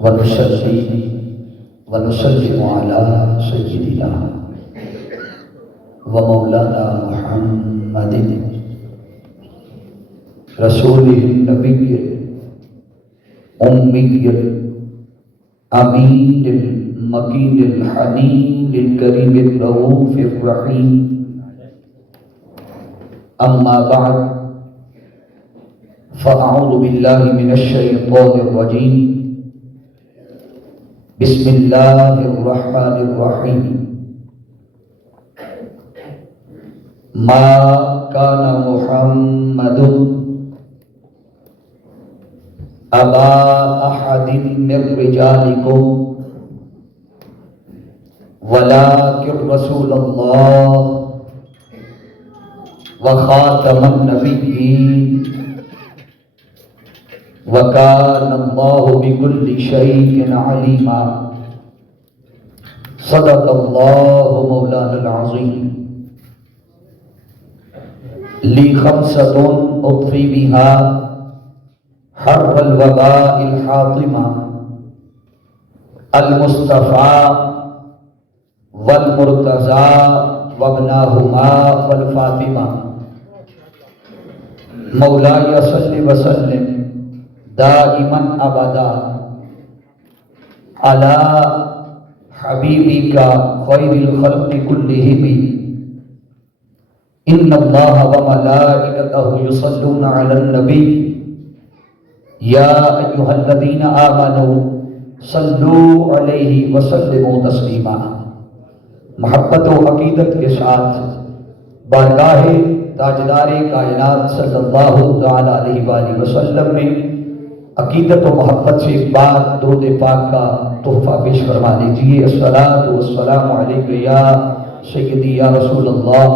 ونصلي ونسلم على سيدنا ومولانا محمد رسول النبي الأمي الأمين المكين الحنين الكريم الرؤوف الرحيم. أما بعد فأعوذ بالله من الشيطان الرجيم. بسم الله الرحمن الرحيم. ما كان محمد أبا أحد من رجالكم ولكن رسول الله وخاتم النبيين وكان الله بكل شيء عليما. صدق الله مولانا العظيم. لي خمسة أطفي بها حر الوباء الحاطمة: المصطفى والمرتضى وابناهما والفاطمة. مولاي صل وسلم دائما ابدا على حبيبك خير الخلق كلهم. ان الله وملائكته يصلون على النبي يا ايها الذين آمنوا صلوا عليه وسلموا تسلیما. محبت و عقیدت کے ساتھ بارگاہ تاجدار کائنات صلی اللہ تعالی علیہ وآلہ وسلم میں عقیدت و محبت سے ایک بار درود پاک کا تحفہ پیش فرما دیجیے. الصلاۃ والسلام علیک یا سیدی یا رسول اللہ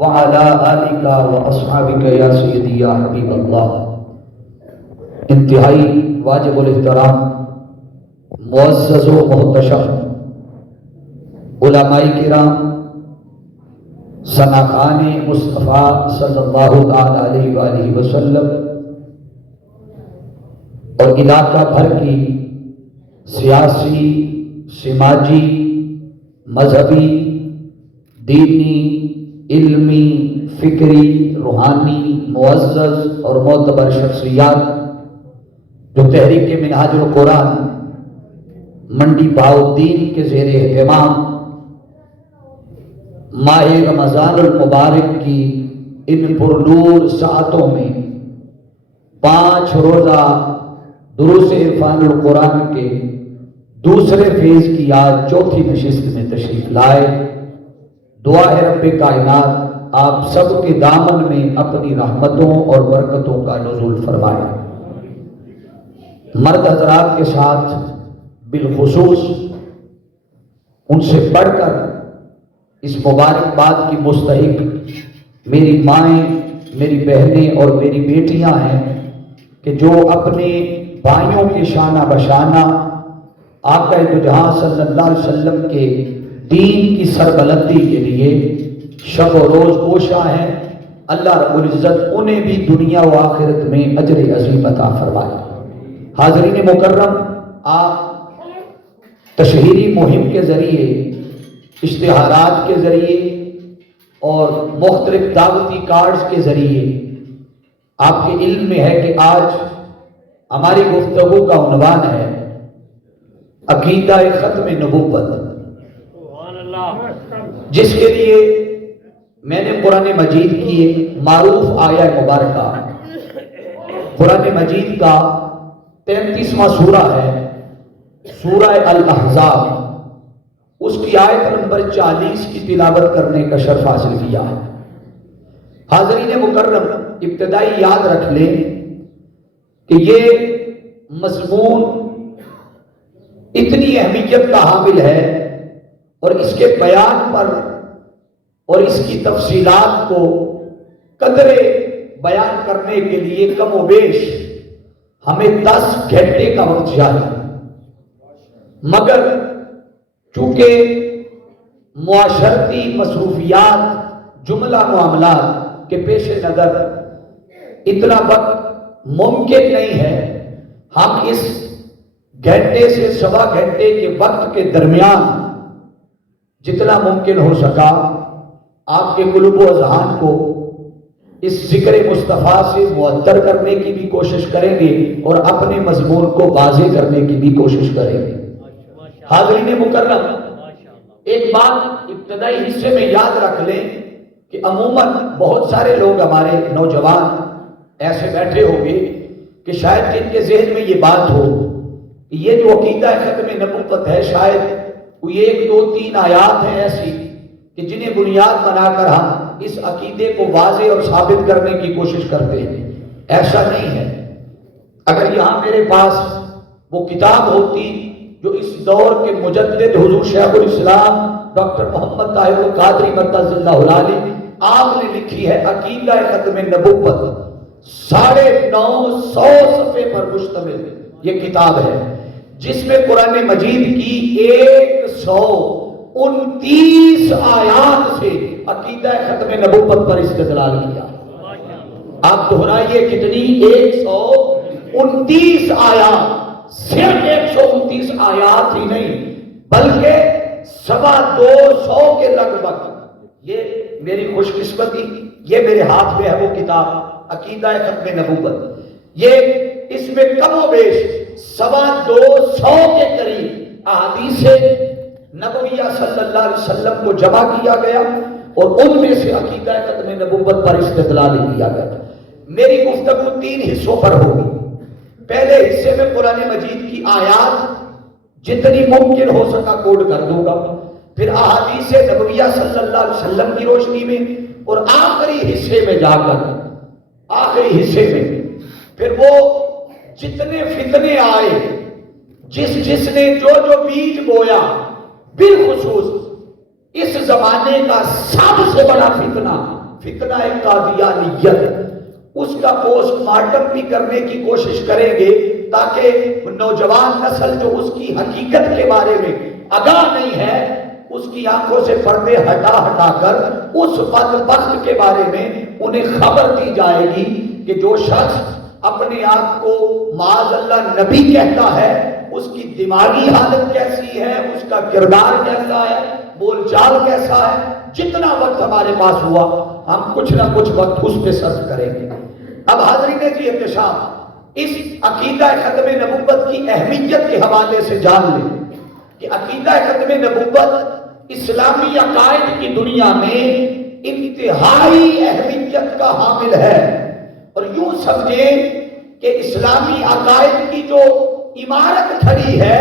وعلی آلک واصحابک یا سیدی یا حبیب اللہ. انتہائی واجب الاحترام معزز و محتشم علماء کرام، ثناخان مصطفیٰ صلی اللہ تعالی علیہ وآلہ وسلم اور علاقہ بھر کی سیاسی، سماجی، مذہبی، دینی، علمی، فکری، روحانی، معزز اور معتبر شخصیات جو تحریک منہاج القرآن منڈی بہاؤالدین کے زیر اہتمام ماہ رمضان المبارک کی ان پرنور ساعتوں میں 5 روزہ دروس عرفان القرآن کے دوسرے فیز کی آج چوتھی نشست میں تشریف لائے. دعا ہے رب کائنات آپ سب کے دامن میں اپنی رحمتوں اور برکتوں کا نزول فرمائے. مرد حضرات کے ساتھ بالخصوص ان سے بڑھ کر اس مبارکباد کی مستحق میری مائیں، میری بہنیں اور میری بیٹیاں ہیں کہ جو اپنے بھائیوں کے شانہ بشانہ آقا دو جہاں صلی اللہ علیہ وسلم کے دین کی سربلندی کے لیے شب و روز کوشاں ہیں. اللہ رب العزت انہیں بھی دنیا و آخرت میں اجر عظیم عطا فرمائے. حاضرین مکرم، آپ تشہیری مہم کے ذریعے، اشتہارات کے ذریعے اور مختلف دعوتی کارڈز کے ذریعے آپ کے علم میں ہے کہ آج ہماری گفتگو کا عنوان ہے عقیدہ ختم نبوت، جس کے لیے میں نے قرآن مجید کی ایک معروف آیہ مبارکہ، قرآن مجید کا 33واں سورہ ہے، سورہ الاحزاب، اس کی آیت نمبر 40 کی تلاوت کرنے کا شرف حاصل کیا ہے. حاضرین مکرم، ابتدائی یاد رکھ لیں کہ یہ مضمون اتنی اہمیت کا حامل ہے اور اس کے بیان پر اور اس کی تفصیلات کو قدرے بیان کرنے کے لیے کم و بیش ہمیں 10 گھنٹے کا وقت چاہیے، مگر چونکہ معاشرتی مصروفیات، جملہ معاملات کے پیش نظر اتنا وقت ممکن نہیں ہے ہم اس گھنٹے سے سوا گھنٹے کے وقت کے درمیان جتنا ممکن ہو سکا آپ کے قلوب و اذہان کو اس ذکر مصطفیٰ سے معطر کرنے کی بھی کوشش کریں گے اور اپنے مضمون کو واضح کرنے کی بھی کوشش کریں گے۔ حاضرین مکرم، ایک بات ابتدائی حصے میں یاد رکھ لیں کہ عموماً بہت سارے لوگ ہمارے نوجوان ایسے بیٹھے ہوں گے کہ شاید جن کے ذہن میں یہ بات ہو کہ یہ جو عقیدہ ختم نبوت ہے، شاید کوئی 1 2 3 آیات ہیں ایسی کہ جنہیں بنیاد بنا کر ہم اس عقیدے کو واضح اور ثابت کرنے کی کوشش کرتے ہیں۔ ایسا نہیں ہے۔ اگر یہاں میرے پاس وہ کتاب ہوتی جو اس دور کے مجدد حضور شیخ الاسلام ڈاکٹر محمد طاہر القادری مدد اللہ علیہ آپ نے لکھی ہے عقیدہ ختم نبوت، 950 صفحے پر مشتمل یہ کتاب ہے، جس میں قرآن مجید کی 129 آیات سے عقیدہ ختم نبوت پر استدلال کیا۔ آپ دہرائیے کتنی؟ 129 آیات، صرف 129 آیات ہی نہیں بلکہ 225 کے لگ بھگ۔ یہ میری خوش قسمتی، یہ میرے ہاتھ میں ہے وہ کتاب عقیدہ ختم نبوت۔ یہ اس میں کم و بیش 225 کے قریب احادیث نبویہ صلی اللہ علیہ وسلم کو جمع کیا گیا اور ان میں سے عقیدہ ختم نبوت پر استدلال کیا گیا۔ میری گفتگو 3 حصوں پر ہوگی۔ پہلے حصے میں قرآن مجید کی آیات جتنی ممکن ہو سکا کوڈ کر دوں گا، پھر احادیث نبویہ صلی اللہ علیہ وسلم کی روشنی میں، اور آخری حصے میں جا کر پھر وہ جتنے فتنے آئے، جس نے جو بیج بویا، بالخصوص اس زمانے کا سب سے بڑا فتنہ قادیانیت، اس کا پوسٹ مارٹم بھی کرنے کی کوشش کریں گے تاکہ نوجوان نسل جو اس کی حقیقت کے بارے میں آگاہ نہیں ہے، اس کی آنکھوں سے پردے ہٹا کر اس بدبخت کے بارے میں انہیں خبر دی جائے گی کہ جو شخص اپنے آپ کو معاذ اللہ نبی کہتا ہے، اس کی دماغی حالت کیسی ہے، اس کا کردار کیسا ہے، بول چال کیسا ہے۔ جتنا وقت ہمارے پاس ہوا ہم کچھ نہ کچھ وقت اس پہ صرف کریں گے۔ اب حاضرین جی احتشام، اس عقیدہ ختم نبوت کی اہمیت کے حوالے سے جان لیں کہ عقیدہ ختم نبوت اسلامی عقائد کی دنیا میں انتہائی اہمیت کا حامل ہے، اور یوں سمجھیں کہ اسلامی عقائد کی جو عمارت کھڑی ہے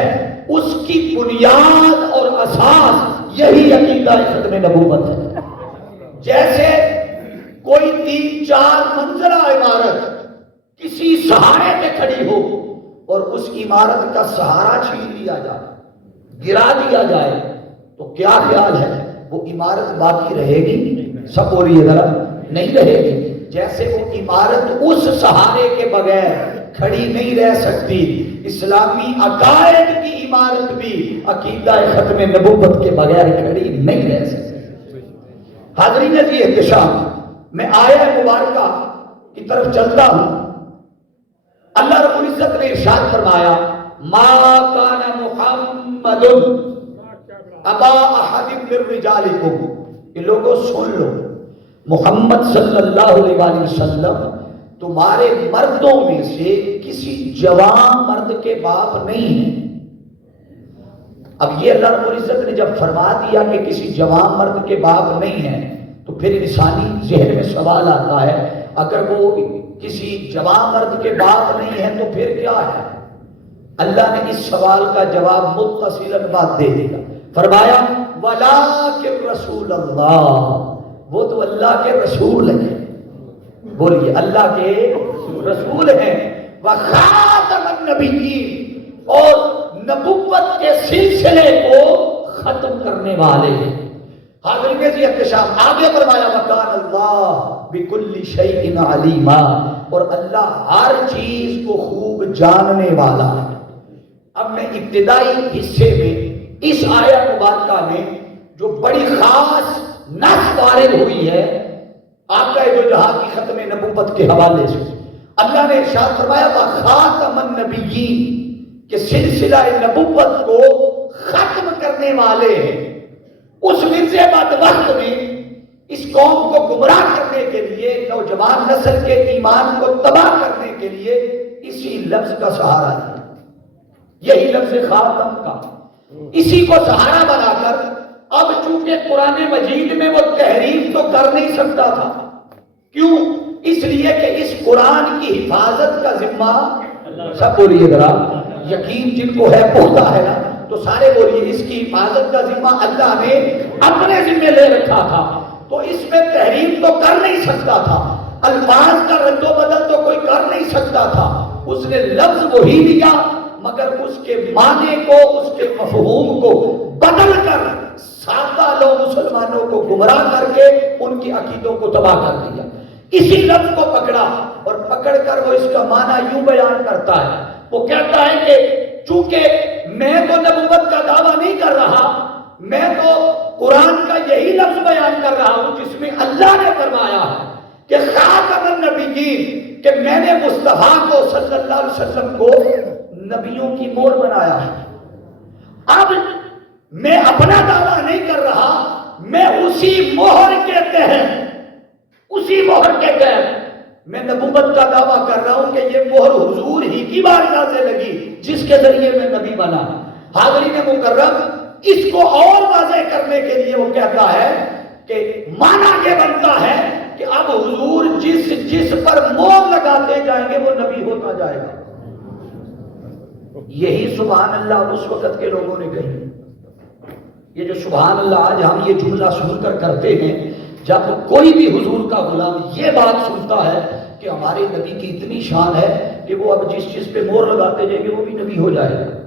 اس کی بنیاد اور اساس یہی عقیدہ ختم نبوت ہے۔ جیسے کوئی 3-4 منزلہ عمارت کسی سہارے پہ کھڑی ہو اور اس عمارت کا سہارا چھین لیا جائے، گرا دیا جائے، تو کیا خیال ہے وہ عمارت باقی رہے گی؟ سب بولیے ذرا، نہیں رہے گی۔ جیسے وہ عمارت اس سہارے کے بغیر کھڑی نہیں رہ سکتی، اسلامی عقائد کی عمارت بھی عقیدہ ختم نبوت کے بغیر کھڑی نہیں رہ سکتی۔ حاضرین جی احتشام، میں آیہ مبارکہ کی طرف چلتا ہوں۔ اللہ رب العزت نے ارشاد فرمایا، ما کان محمد ابا احد من رجالکم، یہ لوگوں سن لو، محمد صلی اللہ علیہ وسلم تمہارے مردوں میں سے کسی جوان مرد کے باپ نہیں ہیں۔ اب یہ اللہ رب العزت نے جب فرما دیا کہ کسی جوان مرد کے باپ نہیں ہیں، تو پھر انسانی ذہن میں سوال آتا ہے، اگر وہ کسی جوان مرد کے باپ نہیں ہیں تو پھر کیا ہے؟ اللہ نے اس سوال کا جواب متصلاً بات دے دیا، فرمایا وَلَٰكِن رسول اللہ، وہ تو اللہ کے رسول ہیں، بولیے اللہ کے رسول ہیں، وَخَاتَمَ النَّبِيِّينَ، اور نبوت کے سلسلے کو ختم کرنے والے ہیں۔ حاضرین جی احتشام، آگے فرمایا وَكَانَ اللَّهُ بِكُلِّ شَيْءٍ عَلِيمًا، اور اللہ ہر چیز کو خوب جاننے والا ہے۔ اب میں ابتدائی حصے میں اس آیہ مبارکہ میں جو بڑی خاص نص وارد ہوئی ہے آقا دو جہاں کی ختم نبوت کے حوالے سے، اللہ نے ارشاد فرمایا وَخَاتَمَ النَّبِيِّينَ، کہ سلسلہ نبوت کو ختم کرنے والے ہیں، اس مرزا بدبخت نے اس قوم کو گمراہ کرنے کے لیے، نوجوان نسل کے ایمان کو تباہ کرنے کے لیے اسی لفظ کا سہارا دیا، یہی لفظ خاتم کا، اسی کو سہارا بنا کر اب چونکہ قرآن مجید میں وہ تحریف تو کر نہیں سکتا تھا، کیوں؟ اس لیے کہ اس قرآن کی حفاظت کا ذمہ، سب بولیے ذرا، یقین جن کو ہے پختہ ہے نا تو سارے بولیے، اس کی حفاظت کا ذمہ اللہ نے اپنے ذمہ لے رکھا تھا، تو اس میں تحریف تو کر نہیں سکتا تھا، الفاظ کا رد و بدل تو کوئی کر نہیں سکتا تھا، اس نے لفظ وہی لیا مگر اس کے معنی کو، اس کے مفہوم کو بدل کر سادہ لوگ مسلمانوں کو گمراہ کر کے ان کی عقیدوں کو تباہ کر دیا۔ اسی لفظ کو پکڑا اور پکڑ کر وہ اس کا معنی یوں بیان کرتا ہے، وہ کہتا ہے کہ چونکہ میں تو نبوت کا دعویٰ نہیں کر رہا، میں تو قرآن کا یہی لفظ بیان کر رہا ہوں جس میں اللہ نے فرمایا ہے کہ خاتم النبیین، کہ میں نے مصطفیٰ کو صلی اللہ علیہ وسلم کو نبیوں کی مہر بنایا ہے۔ اب میں اپنا دعویٰ نہیں کر رہا، میں اسی مہر کے تحت، اسی مہر کے تحت میں نبوت کا دعویٰ کر رہا ہوں کہ یہ مہر حضور ہی کی بارگاہ سے لگی جس کے ذریعے میں نبی بنا۔ حاضرین مکرم، اس کو اور واضح کرنے کے لیے وہ کہتا ہے کہ معنی یہ بنتا ہے کہ اب حضور جس پر مہر لگاتے جائیں گے وہ نبی ہوتا جائے گا۔ یہی سبحان اللہ اس وقت کے لوگوں نے کہی۔ یہ جو سبحان اللہ آج ہم یہ جملہ سن کر کرتے ہیں، جب کوئی بھی حضور کا غلام یہ بات سنتا ہے کہ ہمارے نبی کی اتنی شان ہے کہ وہ اب جس چیز پہ مہر لگاتے جائیں گے وہ بھی نبی ہو جائے گا،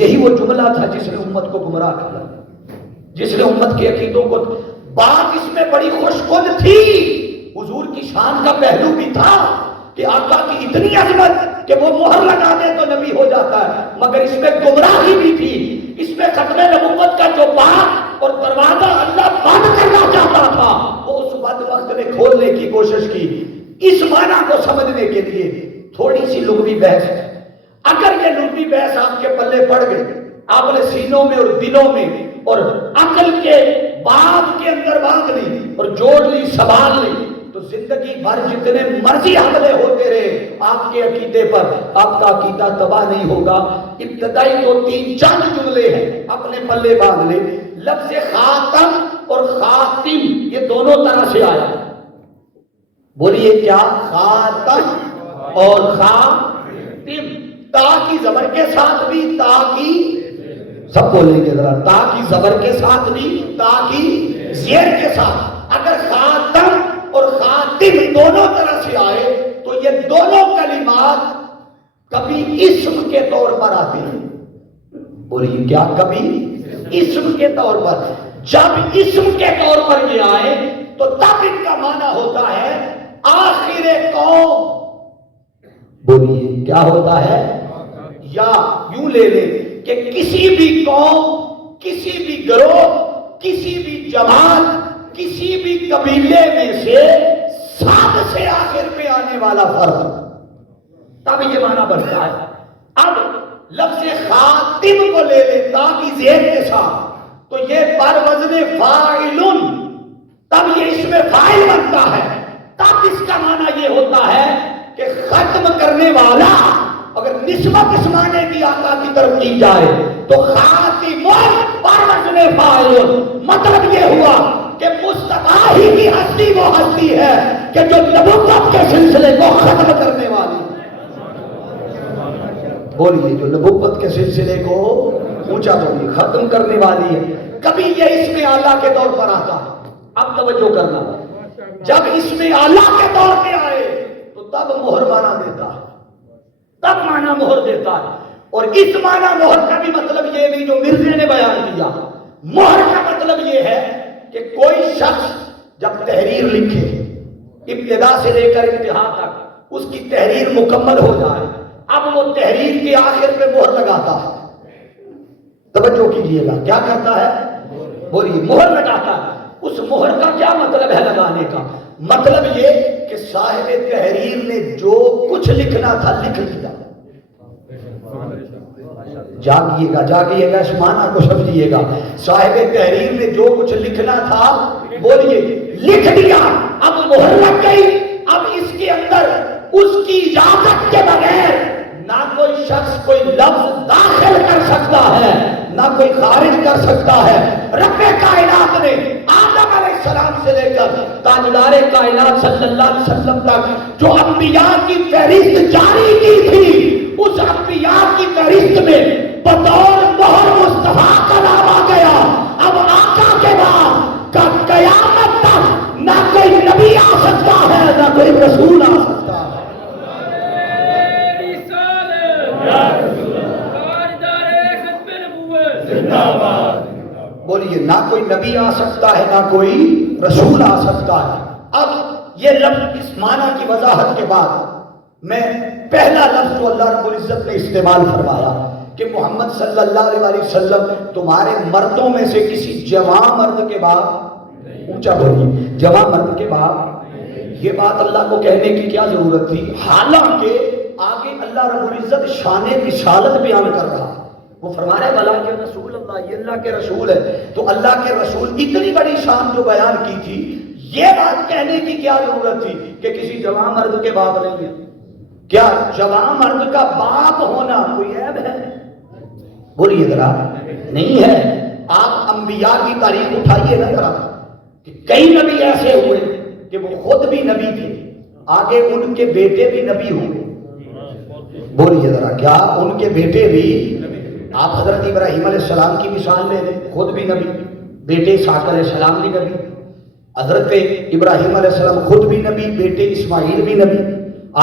یہی وہ جملہ تھا جس نے امت کو گمراہ کیا، جس نے امت کے عقیدوں کو، بات اس میں بڑی خوش کن تھی، حضور کی شان کا پہلو بھی تھا کہ آقا کی اتنی عظمت کہ وہ مہر لگا دے تو نبی ہو جاتا ہے، مگر اس میں گمراہی بھی تھی، اس میں ختم نبوت کا جو بات اور دروازہ اللہ بند کرنا چاہتا تھا وہ اس بدبخت نے کھولنے کی کوشش کی۔ اس معنی کو سمجھنے کے لیے تھوڑی سی لغوی بحث ہے۔ اگر یہ لغوی بحث آپ کے پلے پڑ گئی، آپ نے سینوں میں اور دلوں میں اور عقل کے باب کے اندر باندھ لی اور جوڑ لی، سنبھال لی، تو زندگی بھر جتنے مرضی حملے ہوتے رہے آپ کے عقیدے پر، آپ کا عقیدہ تباہ نہیں ہوگا۔ ابتدائی تو 3-4 جملے ہیں، اپنے پلے باندھ لے۔ لفظ خاتم اور خاتم یہ دونوں طرح سے آیا، بولیے کیا؟ خاتم اور خاتم، تا کی زبر کے ساتھ بھی، تا کی، سب بولیں گے ذرا، تا کی زبر کے ساتھ بھی، تا کی زیر کے ساتھ۔ اگر خاتم اور خاتم دونوں طرح سے آئے تو یہ دونوں کلمات کبھی اسم کے طور پر آتے ہیں، بولیے کیا؟ کبھی اسم کے طور پر۔ جب اسم کے طور پر یہ آئے تو تب ان کا معنی ہوتا ہے آخر قوم، بولیے کیا ہوتا ہے؟ یا یوں لے لیں کہ کسی بھی قوم، کسی بھی گروہ، کسی بھی جماعت، کسی بھی قبیلے میں سے سب سے آخر میں آنے والا فرد، تب یہ معنی بنتا ہے۔ اب لفظ خاتم کو لے لیں تا کی زیر کے ساتھ تو یہ بر وزن فاعل، تب یہ اس میں فاعل بنتا ہے، تب اس کا معنی یہ ہوتا ہے کہ ختم کرنے والا۔ اگر نسبت اس معنی کی آقا کی طرف کی جائے تو خاتم بر وزن فاعل، مطلب یہ ہوا کہ مصطفیٰ ہی کی ہستی وہ ہستی ہے کہ جو نبوت کے سلسلے کو ختم کرنے والی، بولیے جو نبوت کے سلسلے کو اونچا بولیے ختم کرنے والی ہے۔ کبھی یہ اس میں اعلیٰ کے طور پر آتا ہے، اب توجہ کرنا، جب اس میں اعلیٰ کے طور پہ آئے تو تب مہر معنی دیتا ہے، تب معنی مہر دیتا ہے۔ اور اس معنی مہر کا بھی مطلب یہ نہیں جو مرزا نے بیان کیا، مہر کا مطلب یہ ہے کہ کوئی شخص جب تحریر لکھے ابتدا سے لے کر انتہا تک اس کی تحریر مکمل ہو جائے، اب وہ تحریر کے آخر پہ مہر لگاتا ہے، توجہ کیجئے گا کیا کرتا ہے؟ بولیے مہر لگاتا ہے۔ اس مہر کا کیا مطلب ہے لگانے کا؟ مطلب یہ کہ صاحب تحریر نے جو کچھ لکھنا تھا لکھ لیا، جاگیے گا جاگیے گا، اس معنی کو سمجھیے گا۔ صاحب تحریر نے جو کچھ لکھنا تھا بولیے لکھ دیا، اب مہر لگ گئی، اب اس کے اندر اس کی اجازت کے بغیر نہ کوئی شخص کوئی لفظ داخل کر سکتا ہے نہ کوئی خارج کر سکتا ہے۔ رب کائنات نے آدم علیہ السلام سے لے کر تاجدار کائنات صلی اللہ علیہ وسلم تک جو انبیاء کی فہرست جاری کی تھی، اس انبیاء کی فہرست میں بطور مہر مصطفیٰ کا نام آ گیا۔ اب آقا کے بعد کا قیامت تک نہ کوئی نبی آ سکتا ہے نہ کوئی رسول آ سکتا ہے۔ بولیے نہ کوئی نبی آ سکتا ہے نہ کوئی رسول آ سکتا ہے۔ اب یہ لفظ اس معنی کی وضاحت کے بعد میں پہلا لفظ جو اللہ رب العزت نے استعمال فرمایا کہ محمد صلی اللہ علیہ وسلم تمہارے مردوں میں سے کسی جوان مرد کے بعد، اونچا بولیے جوان مرد کے بعد، یہ بات اللہ کو کہنے کی کیا ضرورت تھی؟ حالانکہ آگے اللہ رب العزت شان رسالت بیان کر رہا، وہ فرما رہے بلا کہ رسول اللہ، یہ اللہ کے رسول ہے، تو اللہ کے رسول اتنی بڑی شان جو بیان کی تھی، یہ بات کہنے کی کیا ضرورت تھی کہ کسی جوان مرد کے باپ نہیں ہے؟ کیا جوان مرد کا باپ ہونا کوئی عیب ہے؟ بولیے ذرا، نہیں ہے۔ آپ انبیاء کی تاریخ اٹھائیے نا ذرا، کہ کئی نبی ایسے ہوئے کہ وہ خود بھی نبی تھے، آگے ان کے بیٹے بھی نبی ہوئے۔ بولیے ذرا، کیا ان کے بیٹے بھی؟ آپ حضرت ابراہیم علیہ السلام کی مثال لے لیں، خود بھی نبی، بیٹے اسحاق علیہ السلام بھی نبی، حضرت ابراہیم علیہ السلام خود بھی نبی، بیٹے اسماعیل بھی نبی۔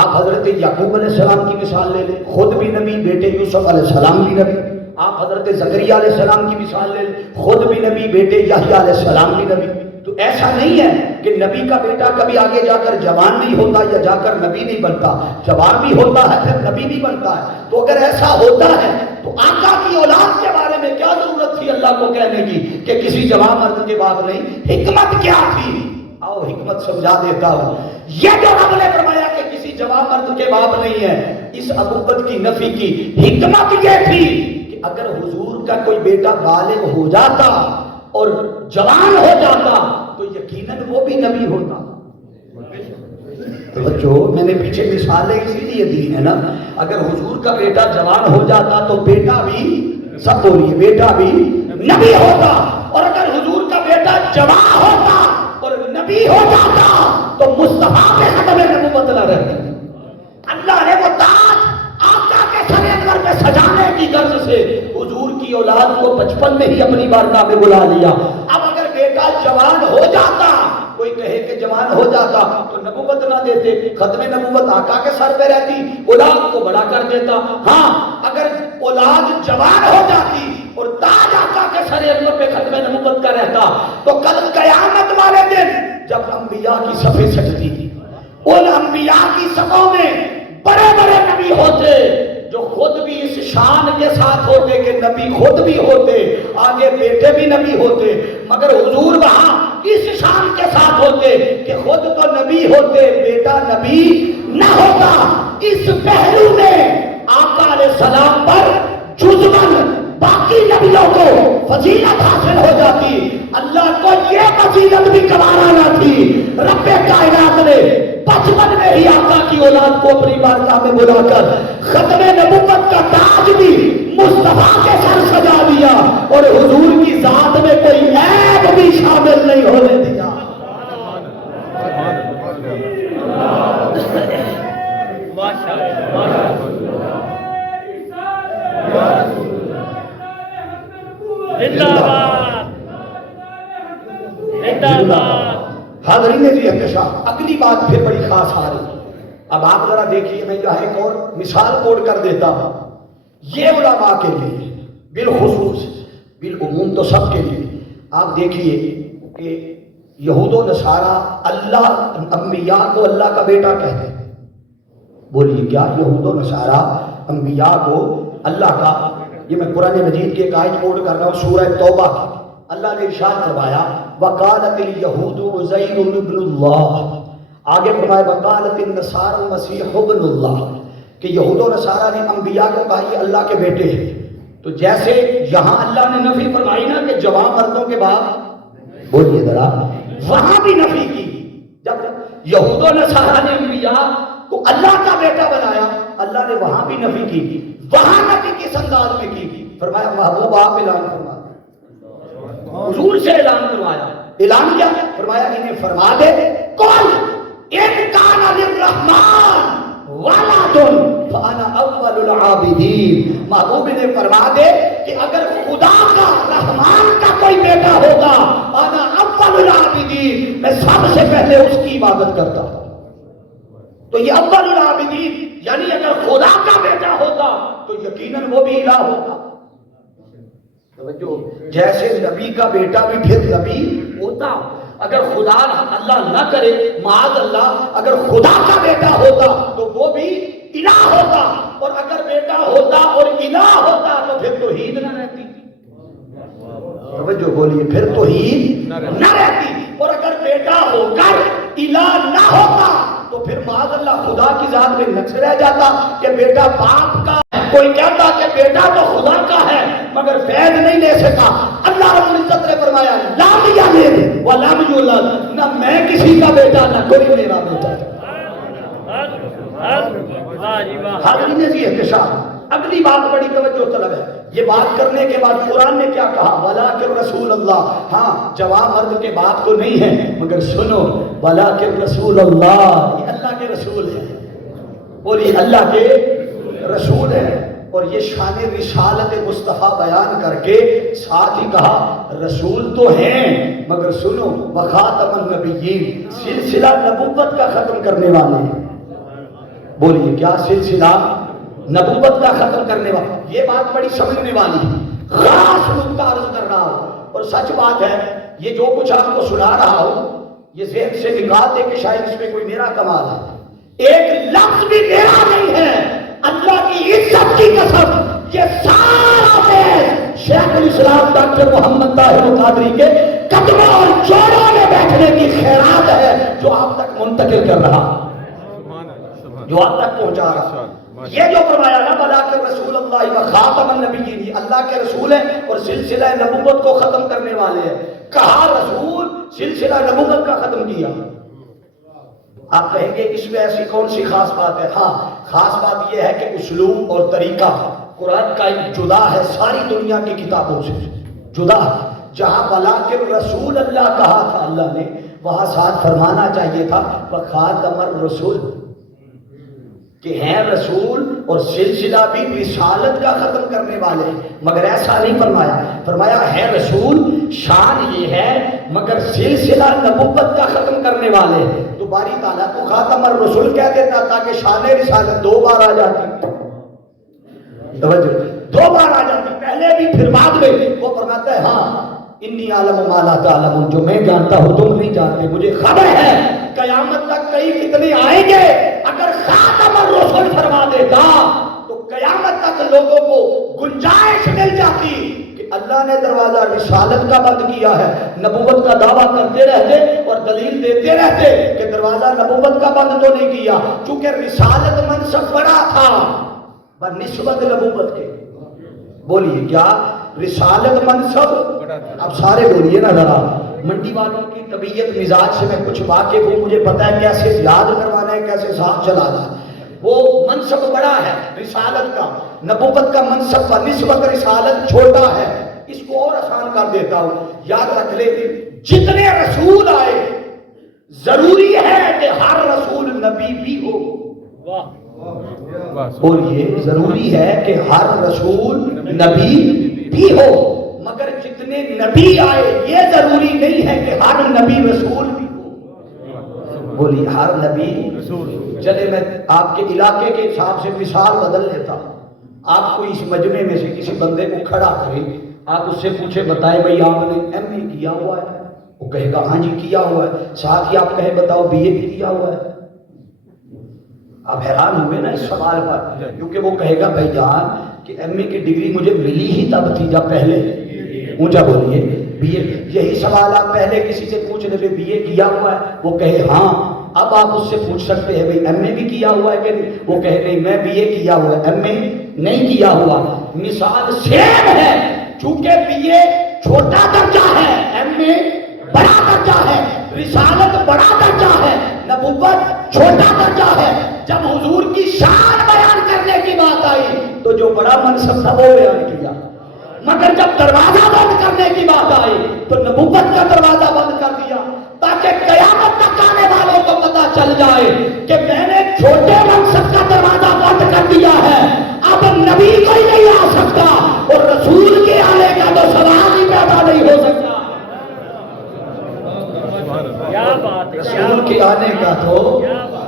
آپ حضرت یعقوب علیہ السلام کی مثال لے لیں، خود بھی نبی، بیٹے یوسف علیہ السلام بھی نبی۔ آپ حضرت زکریا علیہ السلام کی مثال لے لیں، خود بھی نبی، بیٹے یحییٰ علیہ السلام بھی نبی۔ تو ایسا نہیں ہے کہ نبی کا بیٹا کبھی آگے جا کر جوان نہیں ہوتا یا جا کر نبی نہیں بنتا، جوان بھی ہوتا ہے پھر نبی بھی بنتا ہے۔ تو اگر ایسا ہوتا ہے تو آقا کی اولاد کے بارے میں کیا ضرورت تھی اللہ کو کہنے کی کہ کسی جوان مرد کے باپ نہیں؟ حکمت کیا تھی؟ آؤ حکمت سمجھا دیتا ہوں۔ یہ جو رب نے فرمایا کہ کسی جوان مرد کے باپ نہیں ہے، اس ابوت کی نفی کی حکمت یہ تھی کہ اگر حضور کا کوئی بیٹا بالغ ہو جاتا اور جوان ہو جاتا تو یقیناً وہ بھی نبی ہوتا۔ تو بچوں، میں نے پیچھے مثالیں اسی لیے دی ہے نا، اگر حضور کا بیٹا جوان ہو جاتا تو بیٹا بھی، سب بولیے بیٹا بھی نبی ہوتا، اور اگر حضور کا بیٹا جوان ہوتا اور نبی ہو جاتا تو مصطفیٰ کے ختم نبوت نہ رہتی۔ اللہ نے وہ تاج آقا کے سر انور پہ سجانے کی غرض سے حضور کی اولاد کو بچپن میں ہی اپنی بارگاہ میں بلا لیا۔ اب اگر بیٹا جوان ہو جاتا، کوئی کہے کہ جوان ہو جاتا تو نبوت نہ دیتے، ختم نبوت آقا کے سر پہ رہتی، اولاد کو بڑا کر دیتا۔ ہاں اگر اولاد جوان ہو جاتی اور تاج آقا کے سر انور پہ ختم نبوت کا رہتا تو کل قیامت والے دن جب انبیاء کی صفیں سجتی تھی، ان انبیاء کی صفوں میں بڑے بڑے نبی ہوتے جو خود بھی اس شان کے ساتھ ہوتے کہ نبی خود بھی ہوتے، آگے بیٹے بھی نبی ہوتے، مگر حضور وہاں اس شان کے ساتھ ہوتے کہ خود تو نبی ہوتے، بیٹا نبی نہ ہوتا۔ اس پہلو میں آقا علیہ السلام پر جزوًا باقی نبیوں کو فضیلت حاصل ہو جاتی، اللہ کو یہ فضیلت بھی گوارا نہ تھی۔ رب کائنات نے بچپن میں ہی آقا کی اولاد کو اپنی بارگاہ میں بلا کر ختم نبوت کا تاج بھی مصطفیٰ کے سر سجا دیا اور حضور کی ذات میں کوئی عیب بھی شامل نہیں ہونے دیا۔ حاضرین جی ہمیشہ اگلی بات پھر بڑی خاص آ رہی۔ اب آپ ذرا دیکھیے، میں یہاں ایک اور مثال کوڈ کر دیتا ہوں۔ یہ علماء کے لیے بالخصوص، بالعموم تو سب کے لیے، آپ دیکھیے کہ یہود و نصارہ اللہ انبیاء کو اللہ کا بیٹا کہتے ہیں۔ بولیے کیا یہود و نصارہ انبیاء کو اللہ کا، یہ میں قرآن مجید کی ایک آیت کوڈ کر رہا ہوں سورہ توبہ کی۔ اللہ نے ارشاد فرمایا وقالت الیہود عزیر ابن اللہ، آگے فرمایا وقالت النصارى المسیح ابن اللہ۔ کہ یہود و نصارہ نے انبیاء کو کہا یہ اللہ کے بیٹے ہیں، تو جیسے یہاں اللہ نے نفی فرمائی نا کہ جوان مردوں کے باپ، بولیے ذرا، وہاں بھی نفی کی۔ جب یہود و نصارہ نے انبیاء کو اللہ کا بیٹا بنایا، اللہ نے وہاں بھی نفی کی، وہاں نفی کس انداز میں کی؟ فرمایا محبوب آپ اعلان فرما دیں، حضور سے اعلان کروایا۔ اعلان کیا؟ فرمایا انہیں فرما دے کون ان کان للرحمن ولد فانا اول العابدین، محبوب نے فرما دے کہ اگر خدا کا رحمان کا کوئی بیٹا ہوگا انا اول العابدین، میں سب سے پہلے اس کی عبادت کرتا ہوں۔ تو یہ اول العابدین یعنی اگر خدا کا بیٹا ہوگا تو یقیناً وہ بھی الہ ہوگا۔ جیسے نبی کا بیٹا بھی پھر نبی ہوتا، اگر خدا اللہ نہ کرے معاذ اللہ اگر خدا کا بیٹا ہوتا تو وہ بھی الہ ہوتا، اور اگر بیٹا ہوتا اور الہ ہوتا تو پھر توحید نہ رہتی۔ توجہ بولیے، پھر توحید نہ رہتی، اور اگر بیٹا ہو کر الہ نہ ہوتا تو پھر معاذ اللہ خدا کی ذات میں نقص رہ جاتا کہ بیٹا باپ کا ہے۔ کوئی کہتا کہ بیٹا تو خدا کا ہے مگر فیض نہیں لے سکا۔ اللہ رب العزت نے فرمایا لم یلد ولم یولد، نہ میں کسی کا بیٹا نہ کوئی میرا بیٹا۔ حاضرین عزیز احتشام، اگلی بات بڑی توجہ طلب ہے۔ یہ بات کرنے کے بعد قرآن نے کیا کہا؟ وَلَٰكِن رسول اللہ، ہاں جوان مرد کے باپ تو نہیں ہے مگر سنو وَلَٰكِن رسول اللہ، یہ اللہ کے رسول ہے، اور یہ اللہ کے رسول ہے۔ اور یہ شان رسالت مصطفیٰ بیان کر کے ساتھ ہی کہا رسول تو ہیں مگر سنو وخاتم النبیین، سلسلہ نبوت کا ختم کرنے والے ہیں۔ بولیے کیا؟ سلسلہ نبوت کا ختم کرنے والا۔ یہ بات بڑی سمجھنے والی ہے، خاص نقطہ عرض کر رہا ہوں، اور سچ بات ہے یہ جو کچھ آپ کو سنا رہا ہوں یہ ذہن سے نکال دے کہ شاید اس میں کوئی میرا کمال ہے، ایک لفظ بھی میرا نہیں ہے، اللہ کی عزت کی قسم یہ سارا فیض شیخ الاسلام ڈاکٹر محمد طاہر قادری کے قدموں اور جوڑوں میں بیٹھنے کی خیرات ہے جو آپ تک منتقل کر رہا، جو آپ تک پہنچا رہا۔ یہ جو فرمایا نا وَلَٰكِن رسول اللہ وخاتم النبیین، یہ اللہ کے رسول ہیں اور سلسلہ نبوت کو ختم کرنے والے ہیں۔ کہا رسول، سلسلہ نبوت کا ختم کیا۔ آپ کہیں گے اس میں ایسی کون سی خاص بات ہے؟ ہاں خاص بات یہ ہے کہ اسلوب اور طریقہ قرآن کا ایک جدا ہے ساری دنیا کی کتابوں سے، جدا ہے۔ جہاں وَلَٰكِن رسول اللہ کہا تھا اللہ نے، وہاں ساتھ فرمانا چاہیے تھا وخاتم الرسول، کہ ہیں رسول اور سلسلہ بھی رسالت کا ختم کرنے والے، مگر ایسا نہیں فرمایا۔ فرمایا ہے رسول، شان یہ ہے مگر سلسلہ نبوت کا ختم کرنے والے۔ تو باری تعالیٰ تو خاتم الرسول کہہ دیتا تاکہ شان رسالت دو بار آ جاتی، توجہ دو بار آ جاتی، پہلے بھی پھر بعد میں۔ وہ فرماتا ہے ہاں انی عالم ما لا تعلمون، جو میں جانتا ہوں تم نہیں جانتے، مجھے خبر ہے قیامت تک کئی فتنے آئیں گے، اگر خاتم الرسول فرما دیتا تو قیامت تک لوگوں کو گنجائش مل جاتی کہ اللہ نے دروازہ رسالت کا بند کیا ہے، نبوت کا دعویٰ کرتے رہتے اور دلیل دیتے رہتے کہ دروازہ نبوت کا بند تو نہیں کیا، چونکہ رسالت منصب بڑا تھا بنسبت نبوت کے۔ بولیے کیا؟ رسالت منصب، اب سارے بولیے نا ذرا، منڈی والوں کی طبیعت مزاج سے میں کچھ واقف ہوں، مجھے پتا ہے کیسے یاد کروانا ہے، کیسے ساتھ چلانا ہے۔ وہ منصب بڑا ہے رسالت کا، نبوت کا منصب کا نسبت رسالت چھوٹا ہے۔ اس کو اور آسان کر دیتا ہوں، یاد رکھ لے جتنے رسول آئے ضروری ہے کہ ہر رسول نبی بھی ہو۔ بولیے ضروری ہے کہ ہر رسول نبی بھی ہو، مگر جتنے نبی آئے یہ ضروری نہیں ہے کہ ہر نبی رسول بھی ہو۔ بولیے ہر نبی رسول۔ چلے میں آپ کے علاقے کے حساب سے مثال بدل لیتا ہوں۔ آپ کو اس مجمع میں سے کسی بندے کو کھڑا کرے، آپ اس سے پوچھے بتائے بھائی آپ نے ایم اے کیا ہوا ہے؟ وہ کہے گا ہاں جی کیا ہوا ہے۔ ساتھ ہی آپ کہیں بتاؤ بی اے بھی کیا ہوا ہے؟ آپ حیران ہوئے نا اس سوال پر، کیونکہ وہ کہے گا بھائی جان کہ ایم اے کی ڈگری مجھے ملی ہی تب تھی جب پہلے، اونچا بولیے بی اے۔ یہی سوال آپ پہلے کسی سے پوچھ لے بی اے کیا ہوا ہے، وہ کہے ہاں، اب آپ اس سے پوچھ سکتے ہیں بھئی ایم اے بھی کیا ہوا ہے کہ نہیں؟ وہ کہے نہیں میں بی اے کیا ہوا ہے، ایم اے نہیں کیا ہوا۔ مثال سیم ہے، چونکہ بی اے چھوٹا درجہ ہے، ایم اے بڑا درجہ ہے، رسالت بڑا درجہ ہے، نبوت چھوٹا درجہ ہے۔ جب حضور کی شان بیان کرنے کی بات آئی تو جو بڑا منصب تھا وہ بیان کیا، مگر جب دروازہ بند کرنے کی بات آئی تو نبوت کا دروازہ بند کر دیا، تاکہ قیامت تک آنے والوں کو پتہ چل جائے کہ میں نے چھوٹے منصب کا دروازہ بند کر دیا ہے، اب نبی کوئی نہیں آ سکتا، اور رسول کے آنے کا تو سوال ہی پیدا نہیں ہو سکتا۔ رسول کے آنے کا تو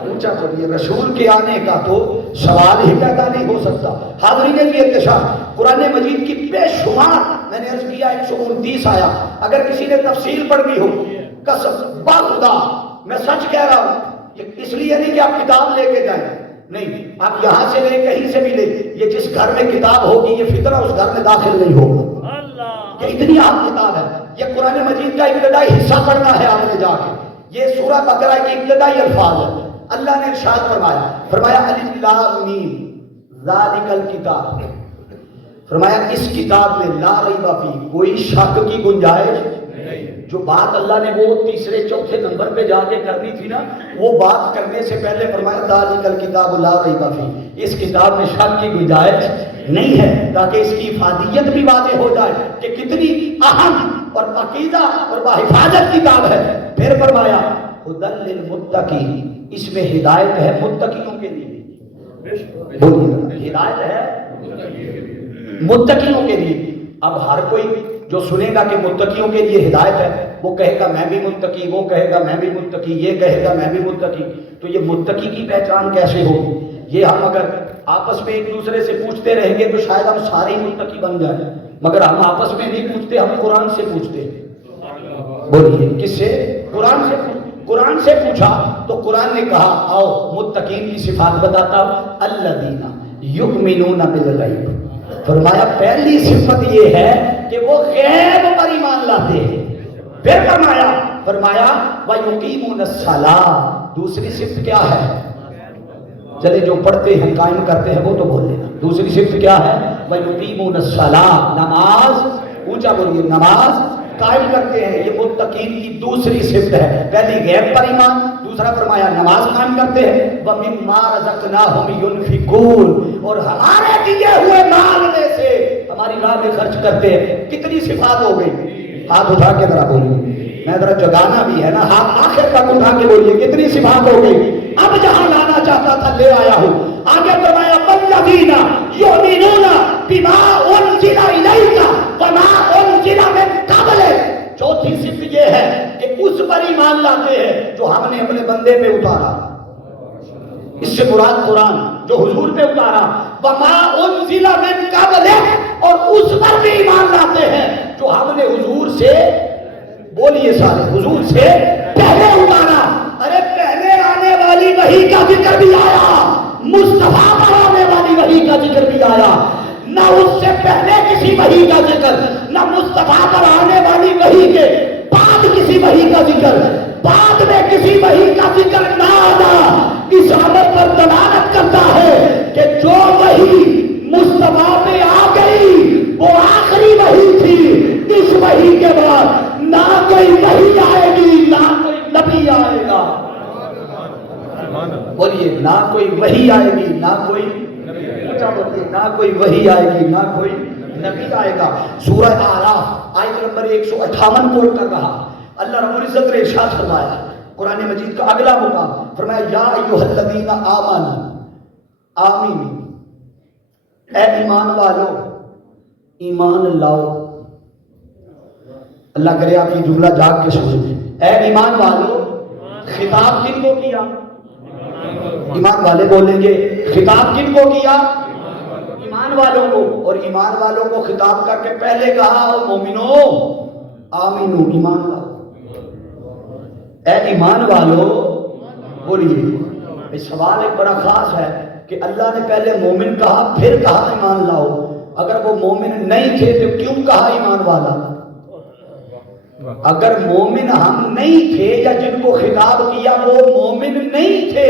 اونچا پڑھیے، رسول کے آنے کا تو سوال ہی پیدا نہیں ہو سکتا۔ حاضرین کی انتشار، قرآن مجید کی بے شمار، میں نے عرض کیا 129 آیا، اگر کسی نے تفصیل پڑھنی ہو قسم خدا میں سچ کہہ رہا ہوں، اس لیے نہیں کہ آپ کتاب لے کے جائیں، نہیں، آپ یہاں سے لیں کہیں سے بھی لیں، یہ جس گھر میں کتاب ہوگی یہ فطرہ اس گھر میں داخل نہیں ہوگا، یہ اتنی اہم کتاب ہے۔ یہ قرآن مجید کا ابتدائی حصہ پڑھنا ہے آپ نے جا کے، یہ سورہ بقرہ کی ابتدائی الفاظ ہے۔ اللہ نے ارشاد فرمایا الف لام میم ذالک الکتاب، فرمایا اس کتاب میں لا ریب فیہ، کوئی شک کی گنجائش نہیں۔ جو بات اللہ نے وہ تیسرے چوتھے نمبر پہ جا کے کرنی تھی نا، وہ بات کرنے سے پہلے فرمایا ذالک الکتاب لا ریب فیہ، اس کتاب میں شک کی گنجائش نہیں ہے، تاکہ اس کی افادیت بھی واضح ہو جائے کہ کتنی اہم اور پاکیزہ اور باحفاظت کتاب ہے۔ پھر فرمایا ھدی للمتقین، اس میں ہدایت ہے متقیوں کے لیے، بولیے ہدایت ہے متقیوں کے لیے۔ اب ہر کوئی جو سنے گا کہ متقیوں کے لیے ہدایت ہے، وہ کہے گا میں بھی متقی، وہ کہے گا میں بھی متقی، یہ کہے گا میں بھی متقی، تو یہ متقی کی پہچان کیسے ہوگی؟ یہ ہم اگر آپس میں ایک دوسرے سے پوچھتے رہیں گے تو شاید ہم سارے ہی متقی بن جائیں، مگر ہم آپس میں نہیں پوچھتے، ہم قرآن سے پوچھتے ہیں۔ بولیے کس سے؟ قرآن سے۔ قرآن سے پوچھا تو قرآن نے کہا آؤ متقین کی صفات بتاتا ہوں، الذین یؤمنون بالغیب، فرمایا پہلی صفت یہ ہے کہ وہ غیب پر ایمان لاتے ہیں۔ پھر فرمایا وَيُقِيمُونَ الصَّلَاةَ، دوسری صفت کیا ہے؟ چلے جو پڑھتے ہیں قائم کرتے ہیں وہ تو بول لینا، دوسری صفت کیا ہے؟ وَيُقِيمُونَ الصَّلَاةَ، نماز، اونچا بولیے نماز قائم کرتے ہیں، یہ متقین کی دوسری صفت ہے۔ پہلی غیب پر ایمان، دوسرا فرمایا نماز قائم کرتے ہیں، وَمِمَّا رَزَقْنَاهُمْ يُنْفِقُونَ، اور ہمارے دیے ہوئے مال میں سے ہماری راہ میں خرچ کرتے ہیں۔ کتنی صفات ہو گئی؟ ہاتھ اٹھا کے ذرا بولیے، میں ذرا جگانا بھی ہے نا، ہاتھ آخر تک اٹھا کے بولیے کتنی صفات ہو گئی؟ اب جہاں لانا چاہتا تھا لے آیا ہوں۔ آگے فرمایا وَالَّذِينَ يُؤْمِنُونَ بِمَا أُنزِلَ إِلَيْكَ وَمَا أُنزِلَ مِن قَبْلِكَ، چوتھی صفت یہ ہے کہ اس پر ایمان لاتے ہیں جو ہم نے اپنے بندے پہ اتارا، اس سے مراد قرآن جو حضور پہ اتارا، وَمَا أُنزِلَ مِن قَبْلِكَ، اور اس پر بھی ایمان لاتے ہیں جو ہم نے حضور سے، بولیے سارے، حضور سے پہلے اتارا۔ ارے پہلے آنے والی وحی کا ذکر بھی آیا، مصطفیٰ پر آنے والی وحی کا ذکر بھی آیا، نہ اس سے پہلے کسی وحی کا ذکر، نہ مصطفیٰ پر آنے والی وحی کے بعد کسی وحی کا ذکر، بعد میں کسی وحی کا ذکر نہ آنا اس عمل پر دلالت کرتا ہے کہ جو وحی مصطفیٰ پہ آ گئی وہ آخری وحی تھی، اس وحی کے بعد نہ کوئی وحی آئے گی نہ کوئی نبی آئے گا۔ بولیے نہ کوئی وحی آئے گی نہ کوئی، بولیے نہ کوئی وحی آئے گی نہ کوئی نبی آئے گا۔ سورہ اعراف آیت نمبر 158 کوٹ کر رہا، اللہ رب العزت نے ارشاد فرمایا، قرآن مجید کا اگلا مقام، فرمایا یا ایھا الذین آمنوا، آمین، اے ایمان والو ایمان لاؤ۔ اللہ کرے آپ یہ جملہ جاگ کے سمجھیں، اے ایمان والو، خطاب کن کو کیا؟ ایمان والے بولیں گے، خطاب کن کو کیا؟ ایمان والوں کو، اور ایمان والوں کو خطاب کر کے پہلے کہا مومنو آمینو، ایمان لاؤ۔ اے ایمان والو، بولیے، سوال ایک بڑا خاص ہے کہ اللہ نے پہلے مومن کہا پھر کہا ایمان لاؤ، اگر وہ مومن نہیں تھے تو کیوں کہا ایمان والا؟ اگر مومن ہم نہیں تھے یا جن کو خطاب کیا وہ مومن نہیں تھے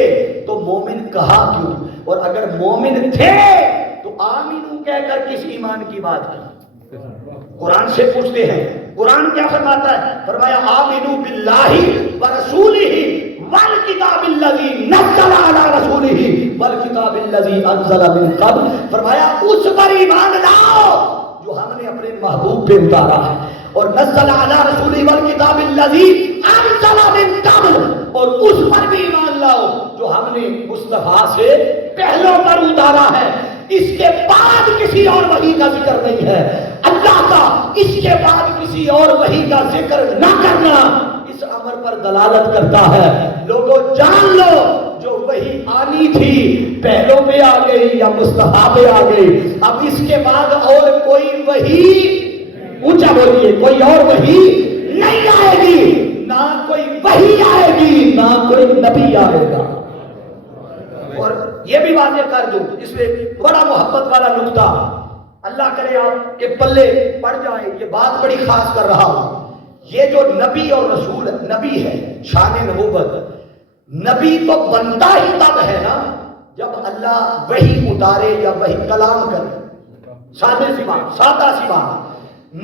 تو مومن کہا کیوں؟ اور اگر مومن تھے تو آمینو کہہ کر کس ایمان کی بات کی؟ قرآن سے پوچھتے ہیں، قرآن کیا فرماتا ہے؟ فرمایا آمینو باللہ ورسولہ والکتاب الذی نزل علی رسولہ والکتاب الذی انزل من قبل، فرمایا اس پر ایمان لاؤ جو ہم نے اپنے محبوب پہ اتارا ہے، اور نزل علی رسولہ والکتاب الذی انزل من قبل، اور اس پر بھی ایمان لاؤ جو ہم نے مصطفیٰ سے پہلوں پر اتارا ہے۔ اس کے بعد کسی اور وحی کا ذکر نہیں ہے، اللہ کا اس کے بعد کسی اور وحی کا ذکر نہ کرنا اس امر پر دلالت کرتا ہے۔ لوگوں جان لو جو وحی آنی تھی پہلوں پہ آ گئی یا مصطفیٰ پہ آ گئی، اب اس کے بعد اور کوئی وحی، اونچا بولیے، کوئی اور وحی نہیں آئے گی، نہ کوئی وحی آئے گی نہ کوئی نبی آئے گا۔ اور یہ بھی واضح کر دوں، اس میں بڑا محبت والا نقطہ، اللہ کرے آپ کے پلے پڑ جائے، یہ بات بڑی خاص کر رہا ہوں۔ یہ جو نبی اور رسول نبی ہے، شان نبوت، نبی تو بنتا ہی تب ہے نا جب اللہ وحی اتارے یا وحی کلام کرے۔ سادہ سی بات،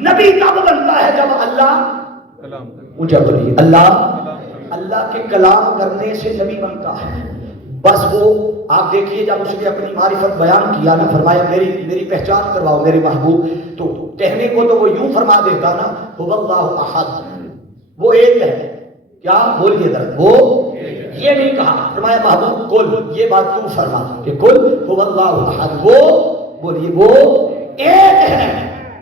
نبی تب بنتا ہے جب اللہ، مجھے بولیے، اللہ کے کلام کرنے سے نبی بنتا ہے۔ بس وہ آپ دیکھیے جب اس نے اپنی معرفت بیان کیا نا، فرمایا میری پہچان کرواؤ میرے محبوب، تو کہنے کو تو وہ یوں فرما دیتا نا، هو اللہ احد، وہ ایک ہے۔ کیا بولیے ذرا، وہ یہ نہیں کہا، فرمایا محبوب کل، یہ بات تو فرما کہ کل هو اللہ احد، وہ بولیے وہ ایک ہے۔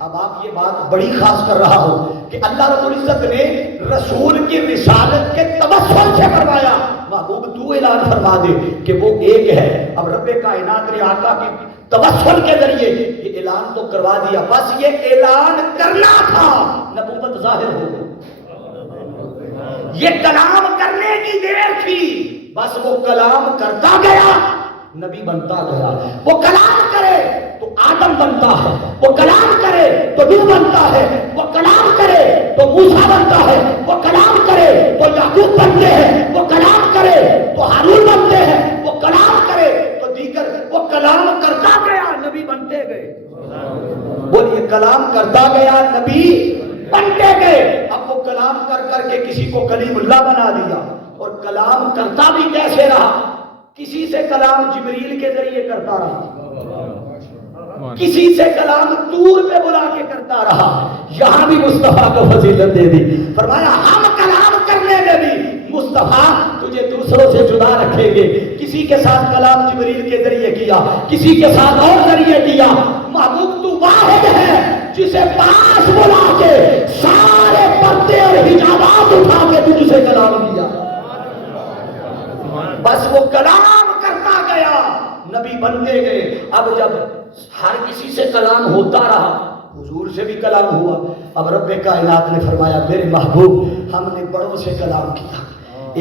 اب آپ یہ بات بڑی خاص کر رہا ہوں کہ اللہ رب العزت نے رسول کی رسالت کے توسل سے فرمایا محبوب تو اعلان فرما دے کہ وہ ایک ہے۔ اب رب کائنات نے آقا کی توسل کے ذریعے یہ اعلان تو کروا دیا، بس یہ اعلان کرنا تھا، نبوت ظاہر ہو گئی۔ یہ کلام کرنے کی دیر تھی، بس وہ کلام کرتا گیا، نبی بنتا گیا۔ وہ کلام کرے تو آدم بنتا ہے، وہ کلام کرے تو نوح بنتا ہے، وہ کلام کرے تو موسیٰ بنتا ہے، وہ کلام کرے تو یعقوب بنتے ہیں، وہ کلام کرے تو ہارون بنتے ہیں، وہ کلام کرے تو دیگر، وہ کلام کرتا گیا نبی بنتے گئے۔ بولیے کلام کرتا گیا نبی بنتے گئے۔ اب وہ کلام کر کر کے کسی کو کلیم اللہ بنا دیا، اور کلام کرتا بھی کیسے رہا؟ کسی سے کلام جبریل کے ذریعے کرتا رہا، کسی سے کلام دور پہ بلا کے کرتا رہا۔ یہاں بھی مصطفیٰ کو فضیلت دے دی، فرمایا ہم کلام کرنے میں بھی مصطفیٰ تجھے دوسروں سے جدا رکھیں گے۔ کسی کے ساتھ کلام جبریل کے ذریعے کیا، کسی کے ساتھ اور ذریعے کیا۔ محبوب تو واحد ہے جسے پاس بلا کے سارے پردے اور حجابات اٹھا کے تجھ سے کلام کیا، بس وہ کلام کرتا گیا، نبی بنتے گئے۔ اب جب ہر کسی سے کلام ہوتا رہا، حضور سے بھی کلام ہوا، اب رب کائنات نے فرمایا میرے محبوب ہم نے بڑوں سے کلام کیا،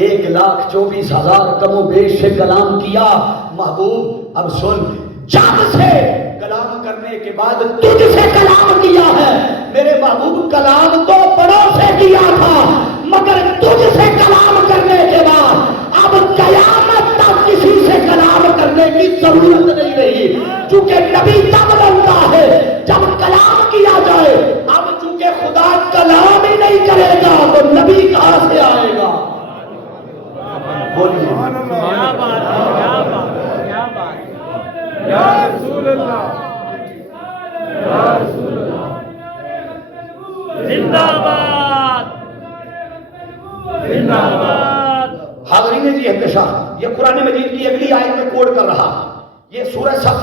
1,24,000 کم و بیش سے کلام کیا۔ محبوب اب سن، جب سے کلام کرنے کے بعد تجھ سے کلام کیا ہے میرے محبوب، کلام تو بڑوں سے کیا تھا مگر تجھ سے کلام کرنے کے بعد اب قیامت تک کسی سے کلام کرنے کی ضرورت نہیں رہی، چونکہ نبی تب بنتا ہے جب کلام کیا جائے۔ اب چونکہ خدا کلام ہی نہیں کرے گا تو نبی کہاں سے آئے گا؟ بولیے یا رسول اللہ، یا رسول اللہ، زندہ باد، زندہ باد۔ حاضرین جی احتشام، یہ قرآن مجید کی اگلی آیت میں کوڈ کر رہا، یہ سورہ صف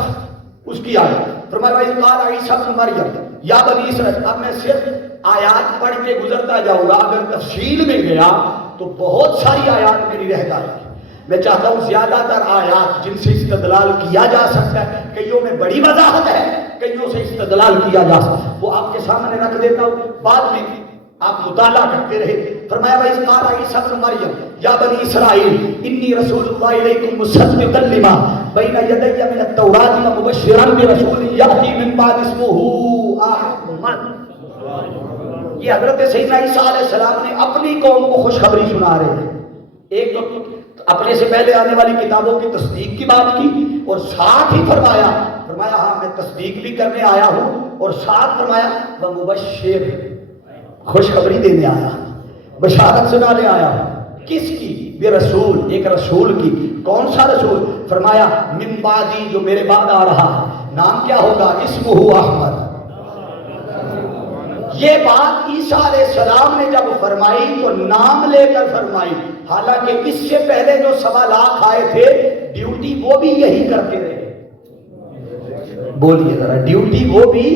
اس کی آیت، فرمایا وَإِذْ قَالَ عِيسَىٰ ابْنُ مَرْيَمَ یا بنی اسرائیل۔ اب میں صرف آیات پڑھ کے گزرتا جاؤں گا، اگر تفصیل میں گیا تو بہت ساری آیات میری رہ جائے گی۔ میں چاہتا ہوں زیادہ تر آیات جن سے استدلال کیا جا سکتا ہے، کئیوں میں بڑی وضاحت ہے، کئیوں سے استدلال کیا جا سکتا ہے، وہ آپ کے سامنے رکھ دیتا ہوں، بعد میں آپ مطالعہ کرتے رہے۔ فرمایا وَإِذْ قَالَ عِيسَىٰ ابْنُ مَرْيَمَ یا بنی اسرائیل إِنِّي رَسُولُ اللَّهِ إِلَيْكُمْ مُصَدِّقًا لِمَا بَيْنَ يَدَيَّ مِنَ التَّوْرَاةِ وَمُبَشِّرًا بِرَسُولٍ يَأْتِي مِن بَعْدِي اسْمُهُ أَحْمَدُ۔ یہ حضرت سیدنا عیسیٰ علیہ السلام نے اپنی قوم کو خوشخبری سنا رہے ہیں. ایک تو اپنے سے پہلے آنے والی کتابوں کی تصدیق کی بات کی اور ساتھ ہی فرمایا ہاں میں تصدیق بھی کرنے آیا ہوں اور ساتھ فرمایا ومبشر خوشخبری دینے آیا, بشارت سنانے آیا ہوں. کس کی؟ بے رسول, ایک رسول کی. کون سا رسول؟ فرمایا من بعدی, جو میرے بعد آ رہا ہے. نام کیا ہوگا؟ اسمہ احمد. یہ بات عیسیٰ علیہ السلام نے جب فرمائی تو نام لے کر فرمائی, حالانکہ اس سے پہلے جو 1.25 لاکھ آئے تھے ڈیوٹی وہ بھی یہی کرتے رہے. بولیے ذرا, ڈیوٹی وہ بھی,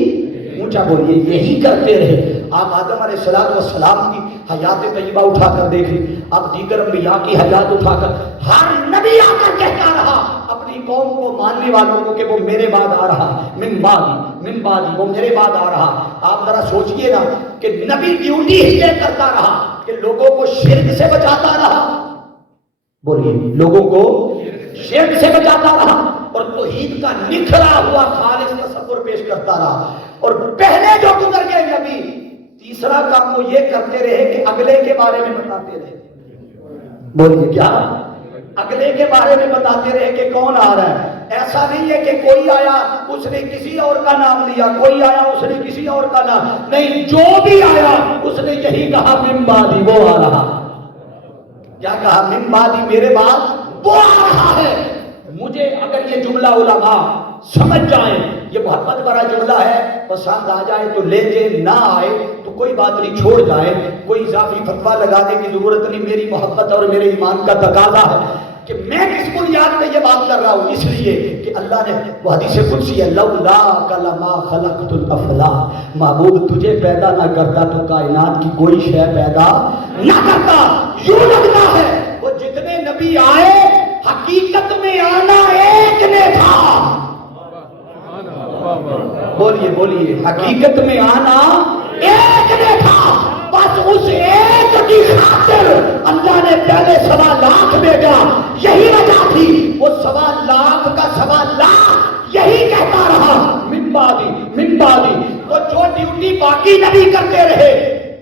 اونچا بولیے, یہی کرتے رہے. آپ آدم علیہ السلام کی حیات طیبہ اٹھا کر دیکھیں, آپ دیگر انبیاء کی حیات اٹھا کر, ہر نبی آ کر کہتا رہا اپنی قوم کو, ماننے والوں کو, کہ وہ میرے بعد آ رہا, من بعدی, وہ میرے بعد آ رہا. آپ ذرا سوچئے نا کہ نبی ڈیوٹی ہی یہ کرتا رہا کہ لوگوں کو شرک سے بچاتا رہا. بولیے, لوگوں کو شرک سے بچاتا رہا اور توحید کا نکھرا ہوا خالص تصور پیش کرتا رہا. اور پہلے جو گزر گئے نبی, تیسرا کام وہ یہ کرتے رہے کہ اگلے کے بارے میں بتاتے رہے. بولیے کیا؟ اگلے کے بارے میں بتاتے رہے کہ کون آ رہا ہے. ایسا نہیں ہے کہ کوئی آیا اس نے کسی اور کا نام لیا, کوئی آیا اس نے کسی اور کا نام نہیں, جو بھی آیا اس نے یہی کہا من بعدی, وہ آ رہا. کیا کہا؟ من بعدی, میرے بعد وہ آ رہا ہے. مجھے اگر یہ جملہ علماء سمجھ جائیں, یہ محبت بڑا جملہ ہے, پسند آ جائے تو لے جائے, نہ آئے تو کوئی بات نہیں, چھوڑ جائے, کوئی اضافی فتویٰ لگانے کی ضرورت نہیں. میری محبت اور میرے ایمان کا تقاضا ہے کہ میں کس بنیاد پہ یہ بات کر رہا ہوں, اس لیے کہ اللہ نے, وہ حدیث قدسی ہے, لولاک لما خلقت الافلاک, معبود تجھے پیدا نہ کرتا تو کائنات کی کوئی شے پیدا نہ کرتا. یوں لگتا ہے وہ جتنے نبی آئے حقیقت میں آنا ایک نے تھا. بولیے, حقیقت میں آنا ایک نے تھا. بس اس ایک کی خاطر اللہ نے پہلے 1.25 لاکھ بھیجا. یہی وجہ تھی, وہ 1.25 لاکھ کا 1.25 لاکھ یہی کہتا رہا من بعدی. تو جو ڈیوٹی باقی نبی کرتے رہے,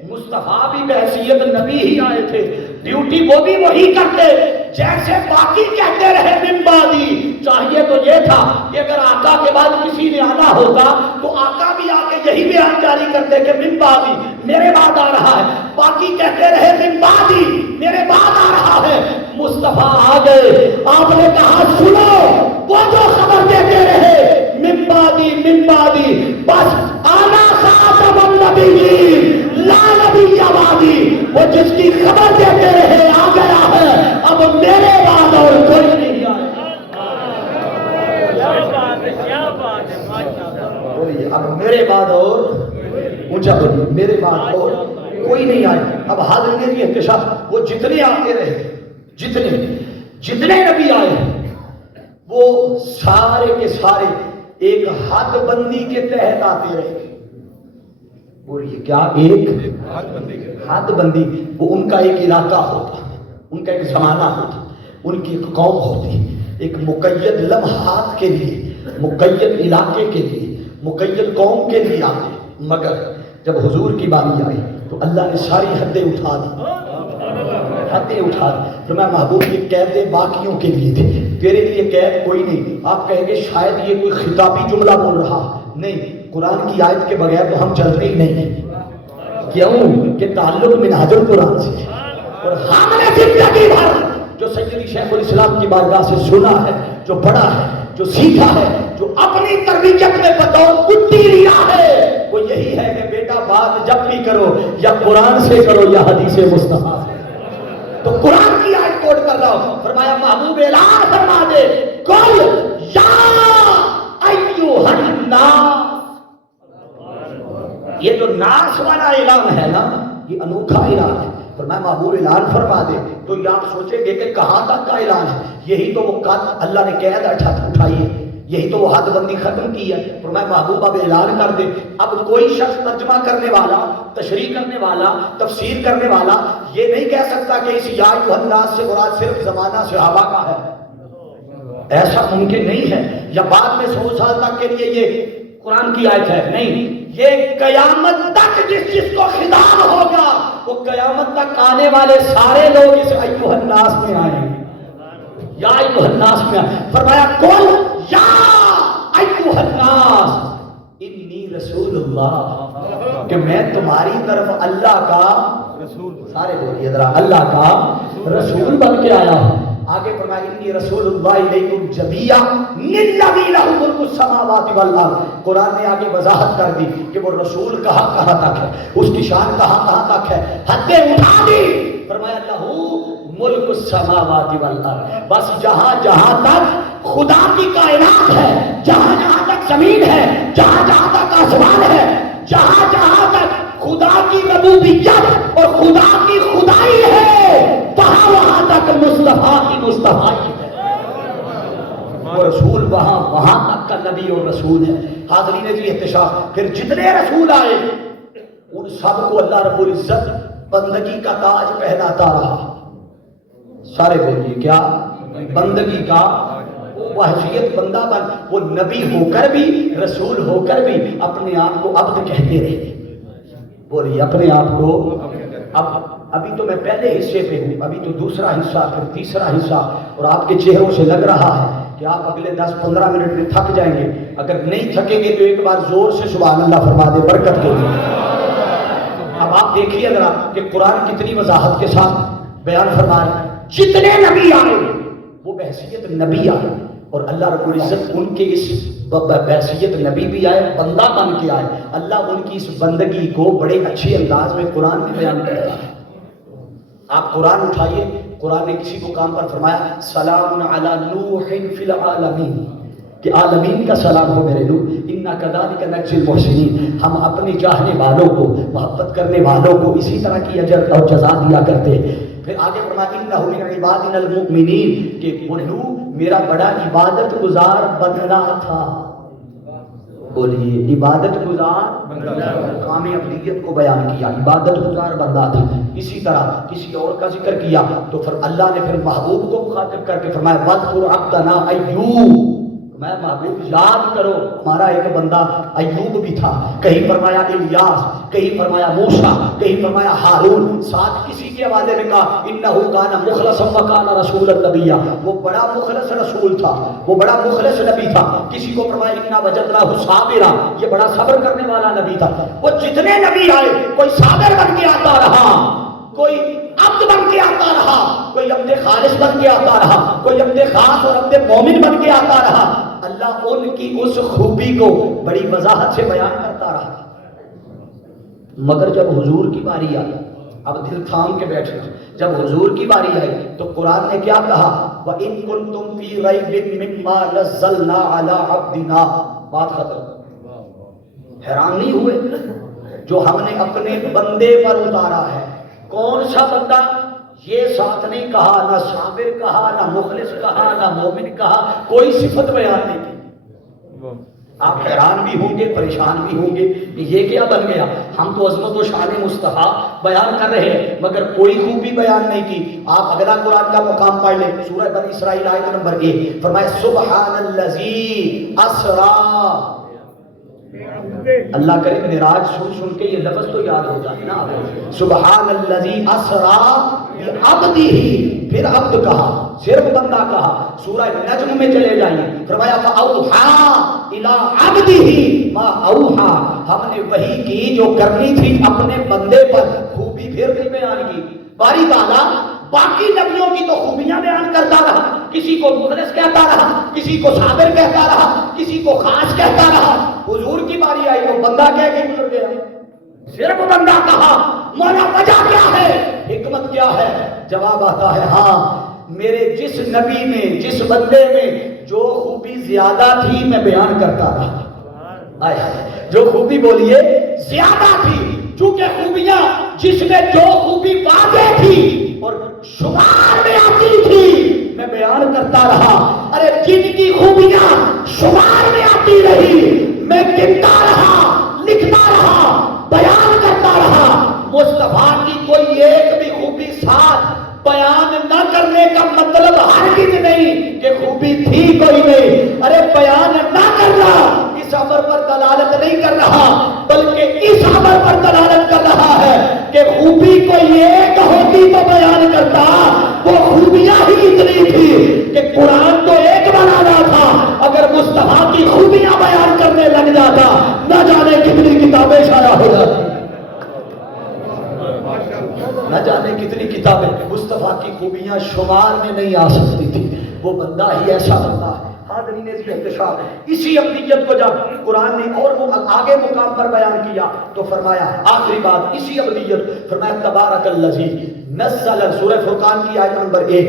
مصطفیٰ بھی بحیثیت نبی ہی آئے تھے, ڈیوٹی وہ بھی وہی کرتے جیسے باقی کہتے رہے من بعدی. چاہیے تو یہ تھا کہ اگر آقا کے بعد کسی نے آنا ہوتا تو آقا بھی آ کے یہی بیان جاری کرتے کہ من بعدی, میرے بعد آ رہا ہے. باقی کہتے رہے من بعدی, میرے بعد آ رہا ہے. مصطفیٰ آ گئے, آپ نے کہا سنو, وہ جو خبر دیتے رہے من بعدی, بس آنا خاتم النبیین لا نبی بعدی, وہ جس کی خبر دیتے رہے آ گیا ہے. اب میرے بعد اور کوئی نہیں آئے. اب میرے بعد اور, اونچا بولیے, میرے بعد اور کوئی نہیں آئے. اب حاضرین کی احتشام, وہ جتنے آتے رہے, جتنے نبی آئے, وہ سارے کے سارے ایک حد بندی کے تحت آتے رہے. بولیے کیا؟ ایک حد بندی. وہ ان کا ایک علاقہ ہوتا, ان کا ایک زمانہ ہوتا, ان کی ایک قوم ہوتی, ایک مقید لمحات کے لیے, مقید علاقے کے لیے, مقید قوم کے لیے آتے. مگر جب حضور کی باری آئی تو اللہ نے ساری حدیں اٹھا دی, حدیں اٹھا دی. تو میں محبوب یہ قید باقیوں کے لیے تھے, تیرے لیے قید کوئی نہیں. آپ کہیں گے شاید یہ کوئی خطابی جملہ بول رہا, نہیں, قرآن کی آیت کے بغیر تو ہم چلتے ہی نہیں. کیوں کہ تعلق منہج القرآن سے, اور ہم نے زندگی بھر جو سیدی شیخ الاسلام کی بارگاہ سے سنا ہے, جو پڑھا ہے, جو سیکھا ہے, جو اپنی تربیت میں بطور کٹی لیا ہے, وہ یہی ہے کہ بیٹا بات جب بھی کرو یا قرآن سے کرو یا حدیث مصطفیٰ سے. تو قرآن کی آیت کوٹ کر رہا ہوں, فرمایا محبوب اعلان فرما دے, قل یا ایھا الناس. یہ جو ناس والا اعلان ہے نا, یہ انوکھا اعلان ہے. فرمایا محبوب اعلان فرما دے. تو یہ آپ سوچیں گے کہ کہاں تک کا اعلان ہے؟ یہی تو وہ اللہ نے قید اٹھائی ہے, یہی تو وہ حد بندی ختم کی ہے. فرمایا محبوب اب اعلان کر دے. اب کوئی شخص ترجمہ کرنے والا, تشریح کرنے والا, تفسیر کرنے والا یہ نہیں کہہ سکتا کہ اس یا ایھا الناس سے مراد صرف زمانہ صحابہ کا ہے. ایسا ممکن نہیں ہے, یا بعد میں 100 سال تک کے لیے یہ قرآن کی آیت ہے. نہیں, یہ قیامت تک جس کو خطاب ہوگا وہ قیامت تک آنے والے سارے لوگ اس ایھا الناس میں آئیں گے. یا ایھا الناس میں فرمایا کل یا ایھا الناس انی رسول اللہ کہ میں تمہاری طرف اللہ کا رسول, سارے بولیے ذرا, اللہ کا رسول بن کے آیا ہوں. آگے فرمایا انی رسول اللہ الیکم جمیعا للذی لہ ملک السماوات والارض. قرآن نے آگے وضاحت کر دی کہ وہ رسول کہاں تک ہے, اس کی شان کہاں تک ہے, حدیں اٹھا دی. فرمایا لہ ملک السماوات والارض, بس جہاں تک خدا کی کائنات ہے, جہاں تک زمین ہے, جہاں تک آسمان ہے, جہاں تک خدا کی ربوبیت اور خدا کی خدائی ہے, وہاں تک مصطفیٰ کی مصطفائی ہے. وہ رسول وہاں تک کا نبی اور رسول ہے. حاضرین جی احتشام, پھر جتنے رسول آئے ان سب کو اللہ رب العزت بندگی کا تاج پہناتا رہا. سارے بولیے کیا, بندگی کا وہ حیثیت بندہ بن, وہ نبی ہو کر بھی رسول ہو کر بھی اپنے آپ کو عبد کہتے رہے. بولیے اپنے آپ کو. ابھی تو میں پہلے حصے پہ ہوں, ابھی تو دوسرا حصہ, پھر تیسرا حصہ, اور آپ کے چہروں سے لگ رہا ہے کہ آپ اگلے 10-15 منٹ میں تھک جائیں گے. اگر نہیں تھکیں گے تو ایک بار زور سے سبحان اللہ فرما دے برکت کے لیے. اب آپ دیکھیے ذرا کہ قرآن کتنی وضاحت کے ساتھ بیان فرما رہے ہیں. جتنے نبی آئے وہ بحیثیت نبی آئے, اور اللہ رب العزت ان کے اس بحیثیت نبی بھی آئے, بندہ بن کے آئے. اللہ ان کی اس بندگی کو بڑے اچھے انداز میں قرآن میں بیان کرتا ہے. آپ قرآن اٹھائیے, قرآن نے کسی کو کام پر فرمایا سلام علی نوح فی العالمین, کہ عالمین کا سلام ہو میرے نوح, انا کذالک نجزی المحسنین, ہم اپنے چاہنے والوں کو, محبت کرنے والوں کو اسی طرح کی اجر اور جزا دیا کرتے. پھر آگے فرمایا انہ من عبادنا المؤمنین, کہ وہ نوح میرا بڑا عبادت گزار بندہ تھا. بولیے عبادت گزار مقام ابدیت کو بیان کیا, عبادت گزار بندہ تھا. اسی طرح کسی اور کا ذکر کیا تو پھر اللہ نے پھر محبوب کو مخاطب کر کے فرمایا وَاذْكُرْ عَبْدَنَا أَيُّوبَ, میں محبوب یاد کرو ہمارا ایک بندہ ایوب بھی تھا. کہیں فرمایا الیاس, کہیں فرمایا موسیٰ, کہیں فرمایا ہارون. ساتھ کسی کے حوالے میں کہا انہ کان مخلصا وکان رسول النبی, وہ بڑا مخلص رسول تھا, وہ بڑا مخلص نبی تھا. کسی کو فرمایا انا وجدناہ صابرا, یہ بڑا صبر کرنے والا نبی تھا. وہ جتنے نبی آئے کوئی صابر بن کے آتا رہا, کوئی عبد بن کے آتا رہا, کوئی عبد خالص بن کے آتا رہا, کوئی عبد خاص اور عبد مومن بن کے آتا رہا. اللہ ان کی اس خوبی کو بڑی وضاحت سے بیان کرتا رہا. مگر جب حضور کی باری آئی, اب دل تھام کے بیٹھنا, جب حضور کی باری آئی تو قرآن نے کیا کہا وَإِن كُنتُمْ فِي رَيْبٍ مِّمَّا نَزَّلْنَا عَلَىٰ عَبْدِنَا, بات ختم. حیران نہیں ہوئے جو ہم نے اپنے بندے پر اتارا ہے. کون سا بندہ, یہ ساتھ نہیں کہا, نہ صابر کہا, نہ مخلص کہا, نہ مومن کہا, کوئی صفت بیان نہیں کی. آپ حیران بھی ہوں گے, پریشان بھی ہوں گے کہ یہ کیا بن گیا. ہم تو عظمت و شان مصطفیٰ بیان کر رہے ہیں مگر کوئی خوبی بیان نہیں کی. آپ اگلا قرآن کا مقام پڑھ لیں, سورہ بنی اسرائیل آیت نمبر 1, فرمایا سبحان الذی اسریٰ. اللہ کرے معراج سن کے یہ لفظ تو یاد ہو جائے نا, سبحان الذی اسریٰ بعبدہ, پھر عبد کہا, صرف بندہ کہا. سورہ نجم میں چلے جائیے, فرمایا فاوحیٰ الی عبدہ ما اوحیٰ, ہم نے وحی کی جو کرنی تھی اپنے بندے پر. خوبی پھر نہیں بیان کی. باری تعالیٰ باقی نبیوں کی تو خوبیاں بیان کرتا رہا, کسی کو مخلص کہتا رہا, کسی کو صابر کہتا رہا, کسی کو خاص کہتا رہا. حضور کی باری آئی وہ بندہ کہہ کے گزر گیا, صرف بندہ کہا. مولا وجہ کیا ہے, حکمت کیا ہے؟ جواب آتا ہے ہاں میرے جس نبی میں, جس بندے میں جو خوبی زیادہ تھی میں بیان کرتا رہا. جو خوبی بولیے زیادہ تھی, چونکہ خوبیاں جس میں جو خوبی واضح تھی اور شمار میں آتی تھی میں بیان کرتا رہا. ارے جن کی خوبیاں شمار میں آتی رہی میں گنتا رہا, لکھتا رہا, بیان کرتا رہا. مصطفیٰ کی کوئی ایک بھی خوبی ساتھ بیان نہ کرنے کا مطلب ہرگز نہیں کہ خوبی تھی کوئی نہیں. ارے بیان نہ کرنا اس امر پر دلالت نہیں کر رہا, بلکہ خبر پر دلالت کر رہا ہے کہ خوبی کوئی ایک ہوتی تو بیان کرتا، وہ خوبیاں ہی اتنی تھی کہ قرآن تو ایک بنانا تھا، اگر مصطفیٰ کی خوبیاں بیان کرنے لگ جاتا نہ جانے کتنی کتابیں شائع ہو جاتی، نہ جانے کتنی کتابیں۔ مصطفیٰ کی خوبیاں شمار میں نہیں آ سکتی تھی، وہ بندہ ہی ایسا بندہ ہے۔ حاضرین احتشام، اسی ابدیت کو جب قرآن نے اور آگے مقام پر بیان کیا تو فرمایا آخری بات اسی ابدیت، فرمایا تبارک الذی نزل، سورہ فرقان کی آیت نمبر 1۔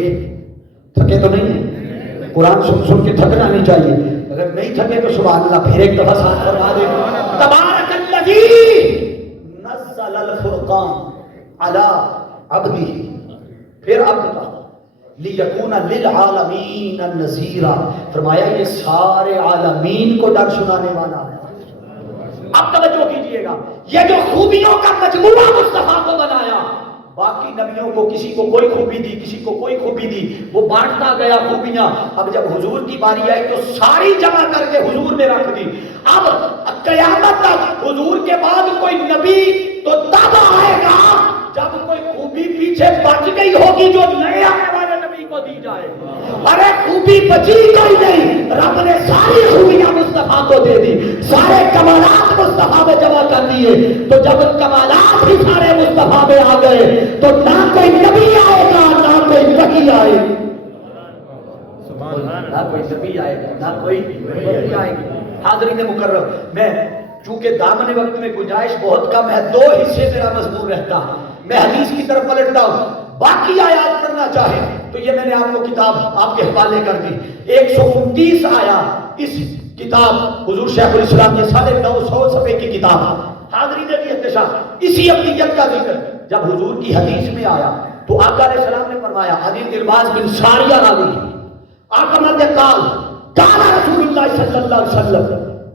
تھکے تو نہیں ہیں؟ قرآن سن کے تھکنا نہیں چاہیے، اگر نہیں تھکے تو سبحان اللہ پھر ایک دفعہ ساتھ فرما دیں، تبارک الذی نزل الفرقان علی عبدہ، پھر عبد کا لیکون للعالمین النذیرا، فرمایا یہ سارے عالمین کو ڈر سنانے والا ہے۔ اب توجہ کیجئے گا، یہ جو خوبیوں کا مجموعہ مصطفیٰ کو بنایا، باقی نبیوں کو کسی کو کوئی خوبی دی، کسی کو کوئی خوبی دی، وہ بانٹتا گیا خوبیاں۔ اب جب حضور کی باری آئی تو ساری جمع کر کے حضور نے رکھ دی۔ اب قیامت تک حضور کے بعد کوئی نبی تو تب آئے گا جب کوئی خوبی پیچھے بچ گئی ہوگی جو نئے آنے والے نبی کو دی جائے۔ ارے خوبی بچی کوئی نہیں، رب نے ساری خوبیاں مصطفیٰ کو دے دی، سارے کمالات مصطفیٰ میں جمع کر دیے، تو جب کمالات ہی سارے مصطفیٰ میں آ گئے تو نہ کوئی نبی آئے گا نہ کوئی وحی آئے گی، نہ کوئی نبی آئے گا نہ کوئی وحی آئے گی۔ حاضرین مکرم، میں چونکہ دامن وقت میں گنجائش بہت کم ہے، 2 حصے میرا مضمون رہتا ہے، میں حدیث کی طرف پلٹتا ہوں، باقی آیات پڑھنا چاہیں تو یہ میں نے آپ کو کتاب آپ کے حوالے کر دی، 129 آیات اس کتاب حضور شیخ الاسلام کی 950 صفحے کی کتاب۔ حاضرین کی احتشام، اسی ابدیت کا ذکر جب حضور کی حدیث میں آیا تو آقا علیہ السلام نے فرمایا، حدیث ارباز بن ساریہ راوی، آقا نے قال قال رسول اللہ صلی اللہ علیہ وسلم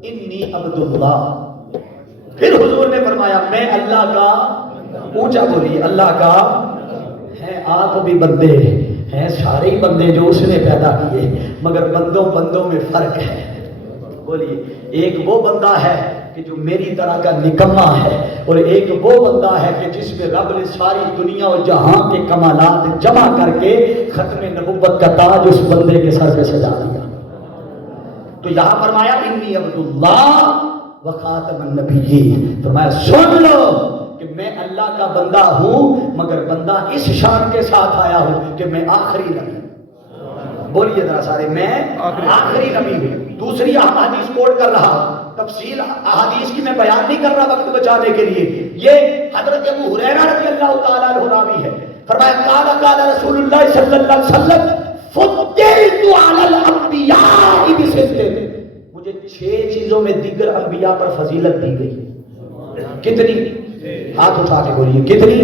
انی عبد اللہ، پھر حضور نے فرمایا میں اللہ کا، اونچا بولیے اللہ کا ہے، آپ بھی بندے ہیں، سارے ہی بندے جو اس نے پیدا کیے، مگر بندوں میں فرق ہے۔ بولیے، ایک وہ بندہ ہے کہ جو میری طرح کا نکما ہے، اور ایک وہ بندہ ہے کہ جس میں رب نے ساری دنیا اور جہاں کے کمالات جمع کر کے ختم نبوت کا تاج اس بندے کے سر پہ سجا دیا۔ تو یہاں فرمایا انی عبداللہ و خاتم النبیین، فرمایا سن لو کہ میں اللہ کا بندہ ہوں، مگر بندہ اس شان کے ساتھ آیا ہوں کہ میں آخری نبی۔ بولیے ذرا سارے، میں آخری نبی ہوں۔ دوسری احادیث کوٹ کر رہا، تفصیل احادیث کی میں بیان نہیں کر رہا وقت بچانے کے لیے، یہ حضرت ابو ہریرہ رضی اللہ تعالیٰ عنہ راوی ہے، فرمایا قال رسول اللہ صلی اللہ علیہ وسلم فضلت علی الانبیاء بست، مجھے 6 چیزوں میں دیگر انبیاء پر فضیلت دی گئی۔ کتنی؟ ہاتھ اٹھا کے بولیے کتنی؟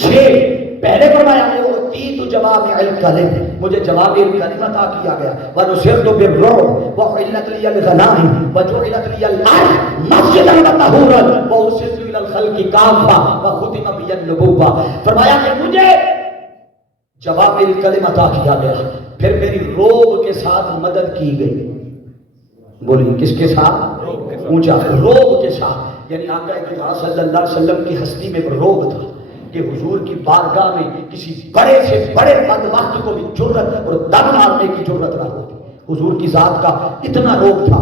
6۔ پہلے فرمایا اعطیت جوامع الکلم، مجھے جوامع الکلم عطا کیا گیا، ونصرت بالرعب وحلت لی الغنائم وجعلت لی الارض مسجدا وطہورا وارسلت الی الخلق کافہ وختم بی النبوۃ، فرمایا کہ مجھے جوامع الکلم عطا کیا گیا، پھر میری روب کے ساتھ مدد کی گئی۔ بولیے کس کے ساتھ؟ اونچا، روب کے ساتھ، یعنی آقا اکرم صلی اللہ علیہ وسلم کی ہستی میں روب تھا کہ حضور کی بارگاہ میں کسی بڑے سے بڑے بدبخت کو بھی جرت اور دم مارنے کی جرت نہ ہوتی، حضور کی ذات کا اتنا روب تھا۔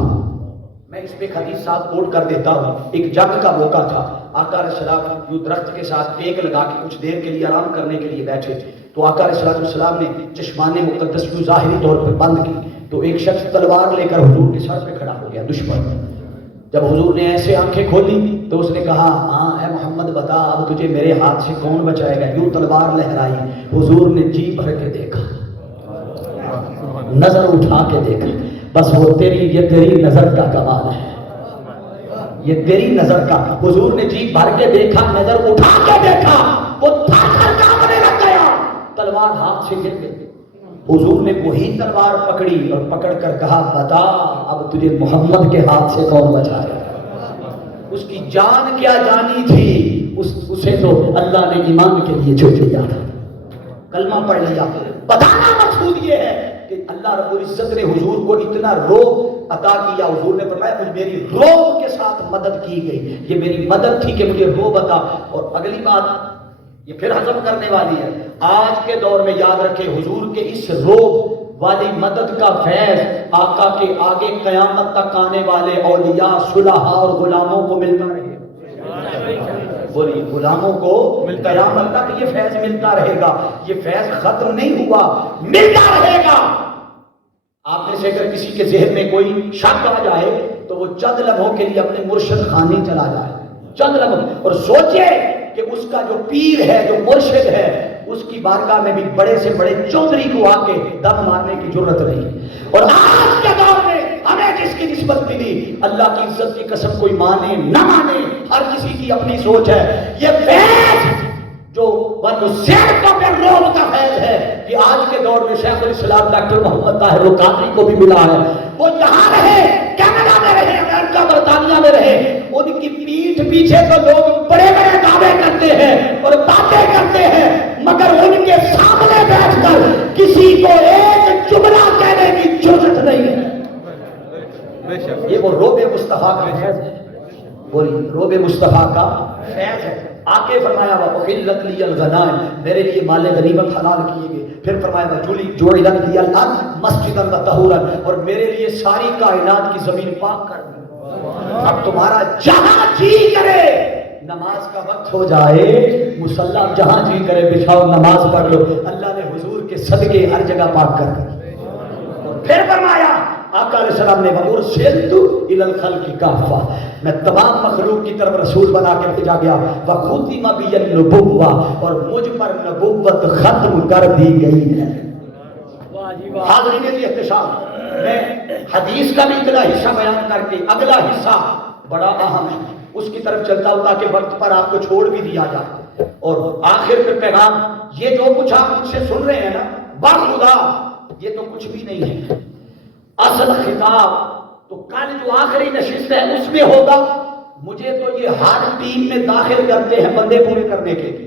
میں اس پہ حدیث صاحب کوٹ کر دیتا ہوں، ایک جنگ کا موقع تھا، آقا علیہ السلام یوں درخت کے ساتھ ٹیک لگا کے کچھ دیر کے لیے آرام کرنے کے لیے بیٹھے تھے، تو آقا علیہ السلام نے چشمان مقدس کو ظاہری طور پر بند کی، تو ایک شخص تلوار لے کر حضور کے سر پہ کھڑا ہو گیا، دشمن۔ جب حضور نے ایسے آنکھیں کھولی تو اس نے کہا ہاں اے محمد بتا اب تجھے میرے ہاتھ سے کون بچائے گا، یوں تلوار لہرائی، حضور نے جی بھر کے دیکھا، نظر اٹھا کے دیکھا، بس وہ یہ تیری نظر کا کمال ہے، یہ تیری نظر کا، حضور نے جی بھر کے دیکھا، نظر اٹھا کے دیکھا، وہ تھر تھر کانپنے لگ گیا، تلوار ہاتھ سے گر گئی، حضور نے وہی تلوار پکڑی اور پکڑ کر کہا بتا اب تجھے محمد کے ہاتھ سے کون بچائے گا۔ اس کی جان کیا جانی تھی، اسے تو اللہ نے ایمان کے لیے چھوڑ دیا تھا، کلمہ پڑھ لیا۔ بتانا مقصود یہ ہے کہ اللہ رب العزت نے حضور کو اتنا روب عطا کیا. حضور نے فرمایا مجھے میری روب کے ساتھ مدد کی گئی. یہ میری مدد تھی کہ مجھے روب عطا. اور اگلی بات یہ پھر ہضم کرنے والی ہے. آج کے دور میں یاد رکھیں حضور کے اس روب والی مدد کا فیض آقا کے آگے قیامت تک آنے والے اولیاء صلحاء اور غلاموں کو ملتا رہے. بولیے غلاموں کو قیامت تک یہ فیض ملتا رہے گا. یہ فیض ختم نہیں ہوا, ملتا رہے گا. آپ میں سے اگر کسی کے ذہن میں کوئی شک آ جائے تو وہ چند لمحوں کے لیے اپنے مرشد خانے چلا جائے, چند لمحوں, اور سوچے کہ اس کا جو پیر ہے, جو مرشد ہے, اس کی بارگاہ میں بھی بڑے سے بڑے چودھری کو آ کے دم مارنے کی ضرورت نہیں. اور آج کے دور میں ہمیں جس کی نسبت ملی, اللہ کی عزت کی قسم کوئی مانے نہ مانے, ہر کسی کی اپنی سوچ ہے. یہ فیض جو روم کا فیض ہے, یہ آج کے دور میں شیخ الاسلام ڈاکٹر محمد طاہر القادری کو بھی ملا ہے. وہ جہاں رہے, کینیڈا میں رہے, امریکہ برطانیہ میں رہے, ان کی پیٹھ پیچھے تو لوگ بڑے بڑے دعوے کرتے ہیں اور باتیں کرتے ہیں, مگر ان کے سامنے بیٹھ کر کسی کو ایک جملہ کہنے کی ضرورت نہیں ہے. یہ وہ روب مصطفیٰ کا فیض ہے. بولیے روب مصطفیٰ کا فیض ہے. آکے فرمایا وَأُحِلَّتْ لِيَ الْغَنَائِمُ, میرے لیے مال غنیمت حلال کیے گئے. پھر فرمایا وَجُعِلَتْ لِيَ الْأَرْضُ مَسْجِدًا وَطَہُورًا, اور میرے لیے ساری کائنات کی زمین پاک کر دی. اب تمہارا جہاں جی کرے نماز کا وقت ہو جائے, مصلی جہاں جی کرے بچھاؤ نماز پڑھ لو. اللہ نے حضور کے صدقے ہر جگہ پاک کر دی. اور پھر فرمایا آقا علیہ السلام نے وَأُرْسِلْتُ إِلَى الْخَلْقِ كَافَّةً, میں تمام مخلوق کی طرف رسول بنا کے بھیجا گیا. وَخُتِمَ بِيَ النُّبُوَّةُ, اور مجھ پر نبوت ختم کر دی گئی ہے. حاضرین کی احتشام, میں حدیث کا بھی اتنا حصہ بیان کر کے اگلا حصہ بڑا اہم ہے اس کی طرف چلتا ہوں تاکہ وقت پر آپ کو چھوڑ بھی دیا جائے. اور آخر پہ پیغام, یہ جو کچھ آپ مجھ سے سن رہے ہیں نا, باخدا یہ تو کچھ بھی نہیں ہے. اصل خطاب تو کل جو آخری نشست ہے اس میں ہوگا. مجھے تو یہ ہر ٹیم میں داخل کرتے ہیں بندے پورے کرنے کے لیے.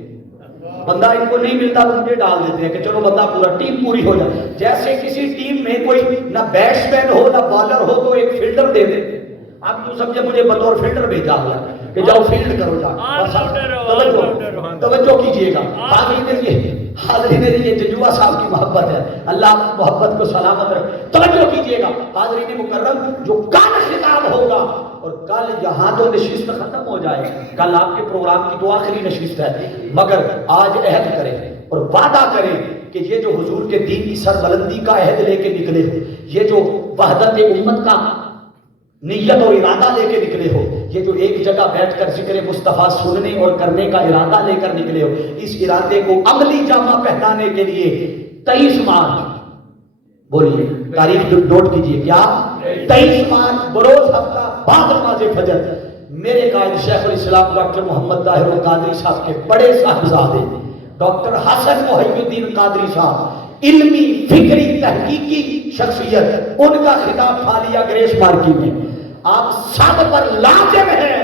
بندہ ان کو نہیں ملتا تو مجھے ڈال دیتے ہیں کہ چلو بندہ پورا, ٹیم پوری ہو جائے. جیسے کسی ٹیم میں کوئی نہ بیٹس مین ہو نہ بالر ہو تو ایک فیلڈر دے دیتے. اب تو سمجھے مجھے بطور فیلڈر بھیجا ہوا ہے کہ جاؤ فیلڈ کرو. توجہ کیجئے گا حاضرین, یہ ججوا صاحب کی محبت ہے. اللہ آپ محبت کو سلامت رکھے. توجہ کیجئے گا حاضرین مکرم, جو کل خطاب ہوگا, اور کل یہاں تو نشست ختم ہو جائے, کل آپ کے پروگرام کی تو آخری نشست ہے, مگر آج عہد کریں اور وعدہ کریں کہ یہ جو حضور کے دین کی سربلندی کا عہد لے کے نکلے ہو, یہ جو وحدت امت کا نیت اور ارادہ لے کے نکلے ہو, یہ جو ایک جگہ بیٹھ کر ذکر مصطفیٰ سننے اور کرنے کا ارادہ لے کر نکلے ہو, اس ارادے کو عملی جامہ پہنانے کے لیے 23 مارچ, بولیے تاریخ نوٹ کیجئے, کیا 23 مارچ بروز ہفتہ بعد نماز فجر, میرے قائد شیخ الاسلام ڈاکٹر محمد طاہر القادری صاحب کے بڑے صاحبزادے ڈاکٹر حسن محی الدین قادری صاحب, علمی فکری تحقیقی شخصیت, ان کا خطاب تھا گریش مارکی میں. آپ سب پر لازم ہے,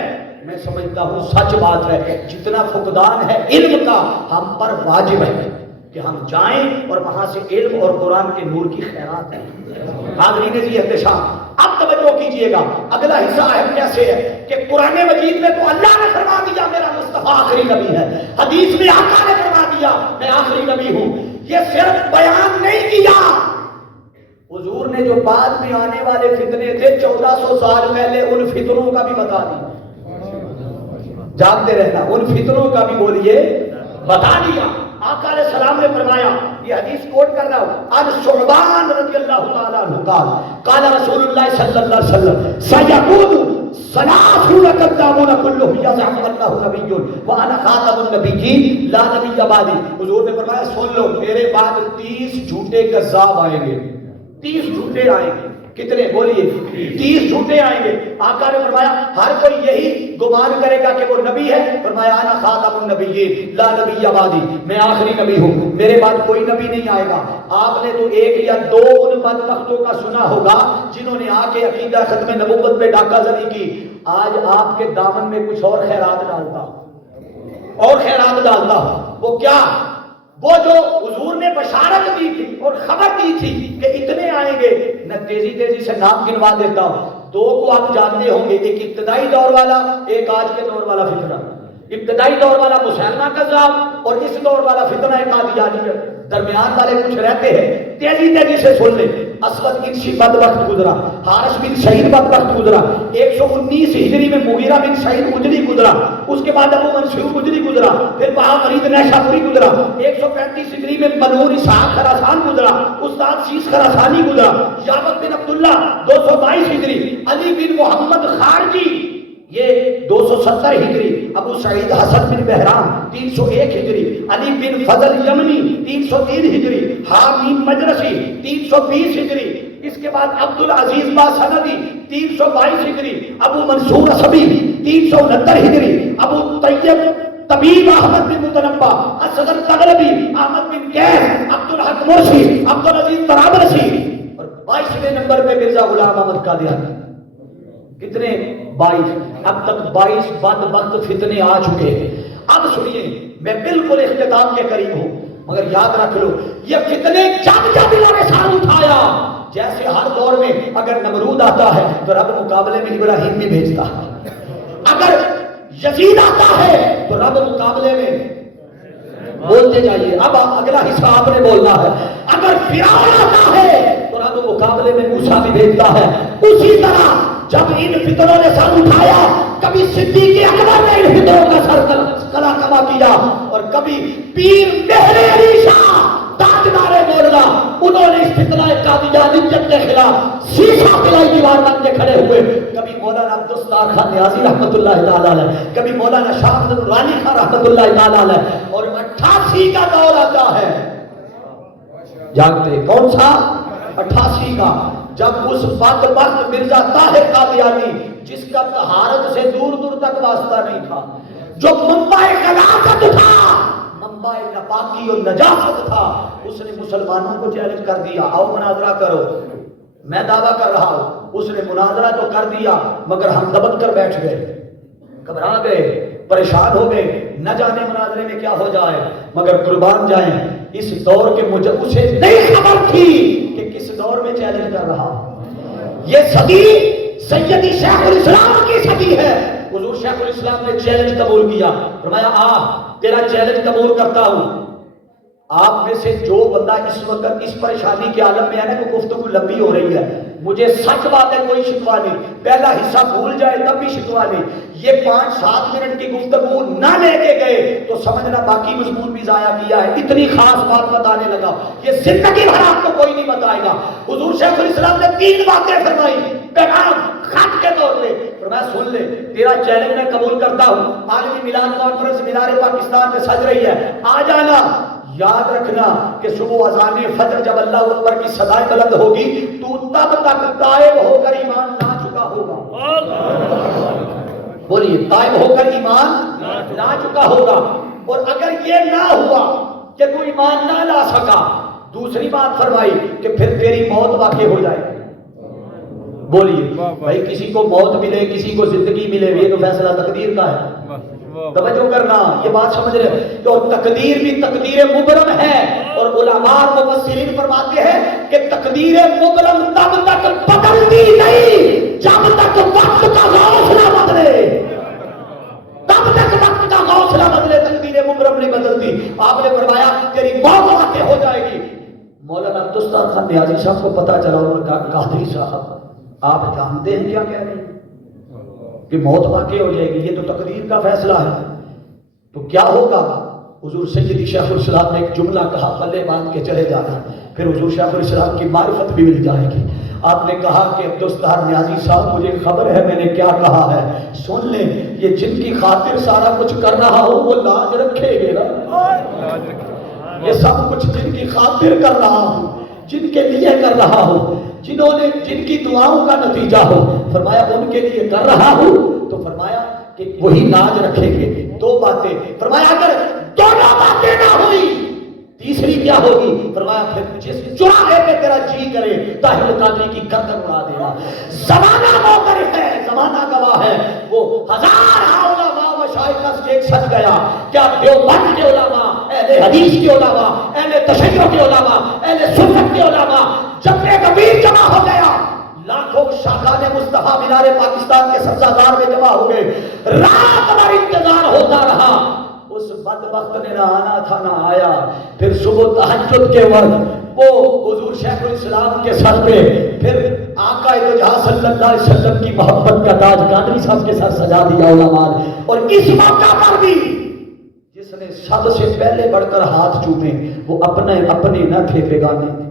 میں سمجھتا ہوں سچ بات ہے, جتنا فقدان ہے علم کا ہم پر واجب ہے کہ ہم جائیں اور وہاں سے علم اور قرآن کے نور کی خیرات ہے. حاضرین جی احتشام, اب توجہ کیجئے گا, اگلا حصہ اہم کیسے ہے کہ قرآن مجید میں تو اللہ نے فرما دیا میرا مصطفیٰ آخری نبی ہے, حدیث میں آقا نے فرما دیا میں آخری نبی ہوں. یہ صرف بیان نہیں کیا, حضور نے جو بعد میں آنے والے فتنے تھے 1400 سال پہلے ان فتنوں کا بھی بتا دیا. جانتے رہنا, ان فتنوں کا بھی بولیے بتا دیا. آقا علیہ السلام نے فرمایا, یہ حدیث کوٹ کر رہا ہوں, ان ثعبان رضی اللہ تعالیٰ عنہ قال قال رسول اللہ صلی اللہ علیہ وسلم سیقول ثلاثون کذابون کلهم یزعم انه نبی وانا خاتم النبیین لا نبی بعدی. حضور نے فرمایا سن لو, میرے بعد 30 جھوٹے کذاب آئیں گے. 30 جھوٹے آئیں گے. کتنے بولیے 30 جھوٹے آئیں گے. آقا نے فرمایا ہر کوئی یہی گمان کرے گا کہ وہ نبی ہے. فرمایا انا خاتم النبیین لا نبی بعدی, میں آخری نبی ہوں, میرے بعد کوئی نبی نہیں آئے گا. آپ نے تو ایک یا دو ان بدبختوں کا سنا ہوگا جنہوں نے آ کے عقیدہ ختم نبوت پہ ڈاکہ زنی کی. آج آپ کے دامن میں کچھ اور خیرات ڈالتا, اور خیرات ڈالتا. وہ کیا؟ وہ جو حضور نے بشارت دی تھی اور خبر دی تھی کہ اتنے آئیں گے، میں تیزی تیزی سے نام گنوا دیتا ہوں۔ دو کو آپ جانتے ہوں گے، ایک ابتدائی دور والا، ایک آج کے دور والا فتنہ۔ ابتدائی دور والا مسلمہ کذاب اور اس دور والا فتنہ قادیانی، درمیان والے کچھ رہتے ہیں، تیزی تیزی سے سن لیں۔ اسود بن شی بدبخت گزرا، حارث بن شہید بدبخت گزرا، 119 ہجری میں مغیرہ بن شہید اجری گزرا، اس کے بعد ابو منصور اجری گزرا، پھر وہاں فرید نیشاپوری گزرا، 135 ہجری میں منور اسحاق خراسان گزرا، استاد شیش خراسانی گزرا، یابت بن عبداللہ 222 ہجری، علی بن محمد خارجی یہ 270 ہجری، ابو سعید حسن بن بہرام 301 ہجری، علی بن فضل یمنی 303 ہجری، حامیم مجرسی 320 ہجری، اس کے بعد عبدالعزیز باسندی 322 ہجری، ابو منصور اصبی 369 ہجری، ابو طیب طبیب احمد بن متنبہ، اصغر تغلبی، احمد بن قیس، عبدالحق مرسی، عبدالعزیز طرابلسی، اور 22ویں نمبر پہ مرزا غلام احمد قادیانی۔ کتنے؟ 22۔ اب تک 22 بدبخت فتنے آ چکے ہیں۔ اب سنیے، میں بالکل اختتام کے قریب ہوں، مگر یاد رکھ لو یہ فتنے جب جب انہوں نے سر اٹھایا، جیسے ہر دور میں اگر نمرود آتا ہے تو رب مقابلے میں ابراہیم بھی بھیجتا ہے، اگر یزید آتا ہے تو رب مقابلے میں، بولتے جائیے اب اگلا حصہ آپ نے بولنا ہے، اگر فرعون آتا ہے تو رب مقابلے میں موسیٰ بھی بھیجتا ہے۔ اسی طرح جب ان فتنوں نے سر اٹھایا، کبھی صدیق اکبر نے ان فتنوں کا سر کلا کما کیا، اور کبھی پیر مہر علی شاہ تاجدار مولانا، انہوں نے اس فتنہ قادیانیت کے خلاف شیشہ پلائی دیوار بن کے کھڑے ہوئے۔ کبھی مولانا عبدالستار خان نیازی رحمت اللہ تعالیٰ علیہ، کبھی مولانا شاہ عبد الرانی خان رحمت اللہ تعالیٰ علیہ، اور 88 کا دور آتا ہے، جانتے کون سا؟ 88 کا، جب اس بدبخت مرزا طاہر قادیانی جس کا طہارت سے دور دور تک واسطہ نہیں تھا، جو منبع غلاظت تھا، منبع ناپاکی اور نجاست تھا، اس نے مسلمانوں کو چیلنج کر دیا، آؤ مناظرہ کرو۔ میں دعویٰ کر رہا ہوں، اس نے مناظرہ تو کر دیا مگر ہم دبک کر بیٹھ گئے، گھبرا گئے، پریشان ہو گئے، نہ جانے مناظرے میں کیا ہو جائے، مگر قربان جائیں اس دور کے اسے نہیں خبر تھی کہ کس دور میں چیلنج کر رہا۔ یہ صدی سیدی شیخ الاسلام کی صدی ہے۔ حضور شیخ الاسلام نے چیلنج قبول کیا، فرمایا تیرا چیلنج قبول کرتا ہوں، آپ میں سے جو بندہ اس وقت اس پریشانی کے عالم میں ہے نا کہ گفتگو لمبی ہو رہی ہے، مجھے سچ بات ہے کوئی شکوا نہیں، پہلا حصہ بھول جائے تب بھی شکوا نہیں، یہ 5-7 منٹ کی گفتگو نہ لے کے گئے تو سمجھنا باقی مضمون بھی ضائع کیا ہے، اتنی خاص بات بتانے لگا، یہ زندگی بھر آپ کو کوئی نہیں بتائے گا۔ حضور شیخ الاسلام نے 3 باتیں فرمائی، پیغام خط کے طور پہ، فرمایا سن لے، تیرا چیلنج میں قبول کرتا ہوں، عالمی میلاد کانفرنس مینار پاکستان میں سج رہی ہے، آ جانا، یاد رکھنا کہ صبح اذان فجر جب اللہ اکبر کی صدائیں بلند ہوگی تو تب تک تائب ہو کر ایمان لا چکا ہوگا، بولیے تائب ہو کر ایمان لا چکا ہوگا، اور اگر یہ نہ ہوا کہ کوئی ایمان نہ لا سکا، دوسری بات فرمائی کہ پھر تیری موت واقع ہو جائے گی۔ بولیے بھائی، کسی کو موت ملے کسی کو زندگی ملے، یہ تو فیصلہ تقدیر کا ہے، توجہ کرنا، یہ بات سمجھ رہے ہیں کہ تقدیر بھی تقدیر مبرم ہے، اور علماء مفسرین فرماتے ہیں کہ تقدیر مبرم تب تک بدلتی نہیں جب تک وقت کا غوث نہ بدلے، تب تک وقت کا غوث نہ بدلے تقدیر مبرم نہیں بدلتی۔ آپ نے فرمایا تیری موت واقع ہو جائے گی۔ مولانا عبدالستار خان نیازی صاحب کو پتا چلا، انہوں نے کہا قادری صاحب آپ جانتے ہیں کیا کہہ رہے ہیں کہ موت واقع ہو جائے گی، یہ تو تقدیر کا فیصلہ ہے، تو کیا ہوگا؟ حضور سیدی شیخ الاسلام نے ایک جملہ کہا، پلے باندھ کے چلے جانا، پھر حضور شیخ الاسلام کی معرفت بھی مل جائے گی۔ آپ نے کہا کہ عبدالستار نیازی صاحب مجھے خبر ہے میں نے کیا کہا ہے، سن لیں، یہ جن کی خاطر سارا کچھ کر رہا ہو وہ لاج رکھے گے نا، یہ سب کچھ جن کی خاطر کر رہا ہوں، جن کے لیے کر رہا ہوں، جنہوں نے جن کی دعاؤں کا نتیجہ ہو، فرمایا ان کے لیے کر رہا ہوں، تو فرمایا کہ وہی لاج رکھیں گے۔ 2 باتیں فرمایا، اگر دونوں باتیں نہ ہوئی تیسری کیا ہوگی؟ فرمایا پھر جس چراغے پہ تیرا جی کرے طاہر قادری کی گردن اڑا دینا۔ زمانہ موقف ہے، زمانہ گواہ ہے، وہ 1000 علماء مشائخ کا سٹیج سج گیا، کیا دیوبند کے علماء اہل حدیث کے علماء، اہل تشیع کے علماء، اہل سنت کے علماء جب کبیر جمع ہو گیا، لاکھوں شاخان مصطفیٰ مینار پاکستان کے سبزادار میں جمع ہو گئے، رات بھر انتظار ہوتا رہا، اس بدبخت نے نہ آنا تھا نہ آیا۔ پھر صبح تہجد کے وقت وہ حضور شیخ الاسلام کے سر پہ پھر آقا دو جہاں صلی اللہ علیہ وسلم کی محبت کا تاج قادری صاحب کے سر سجا دیا علماء نے، اور اس موقع پر بھی جس نے سب سے پہلے بڑھ کر ہاتھ چومے وہ اپنے نہ تھے، بیگانے تھے۔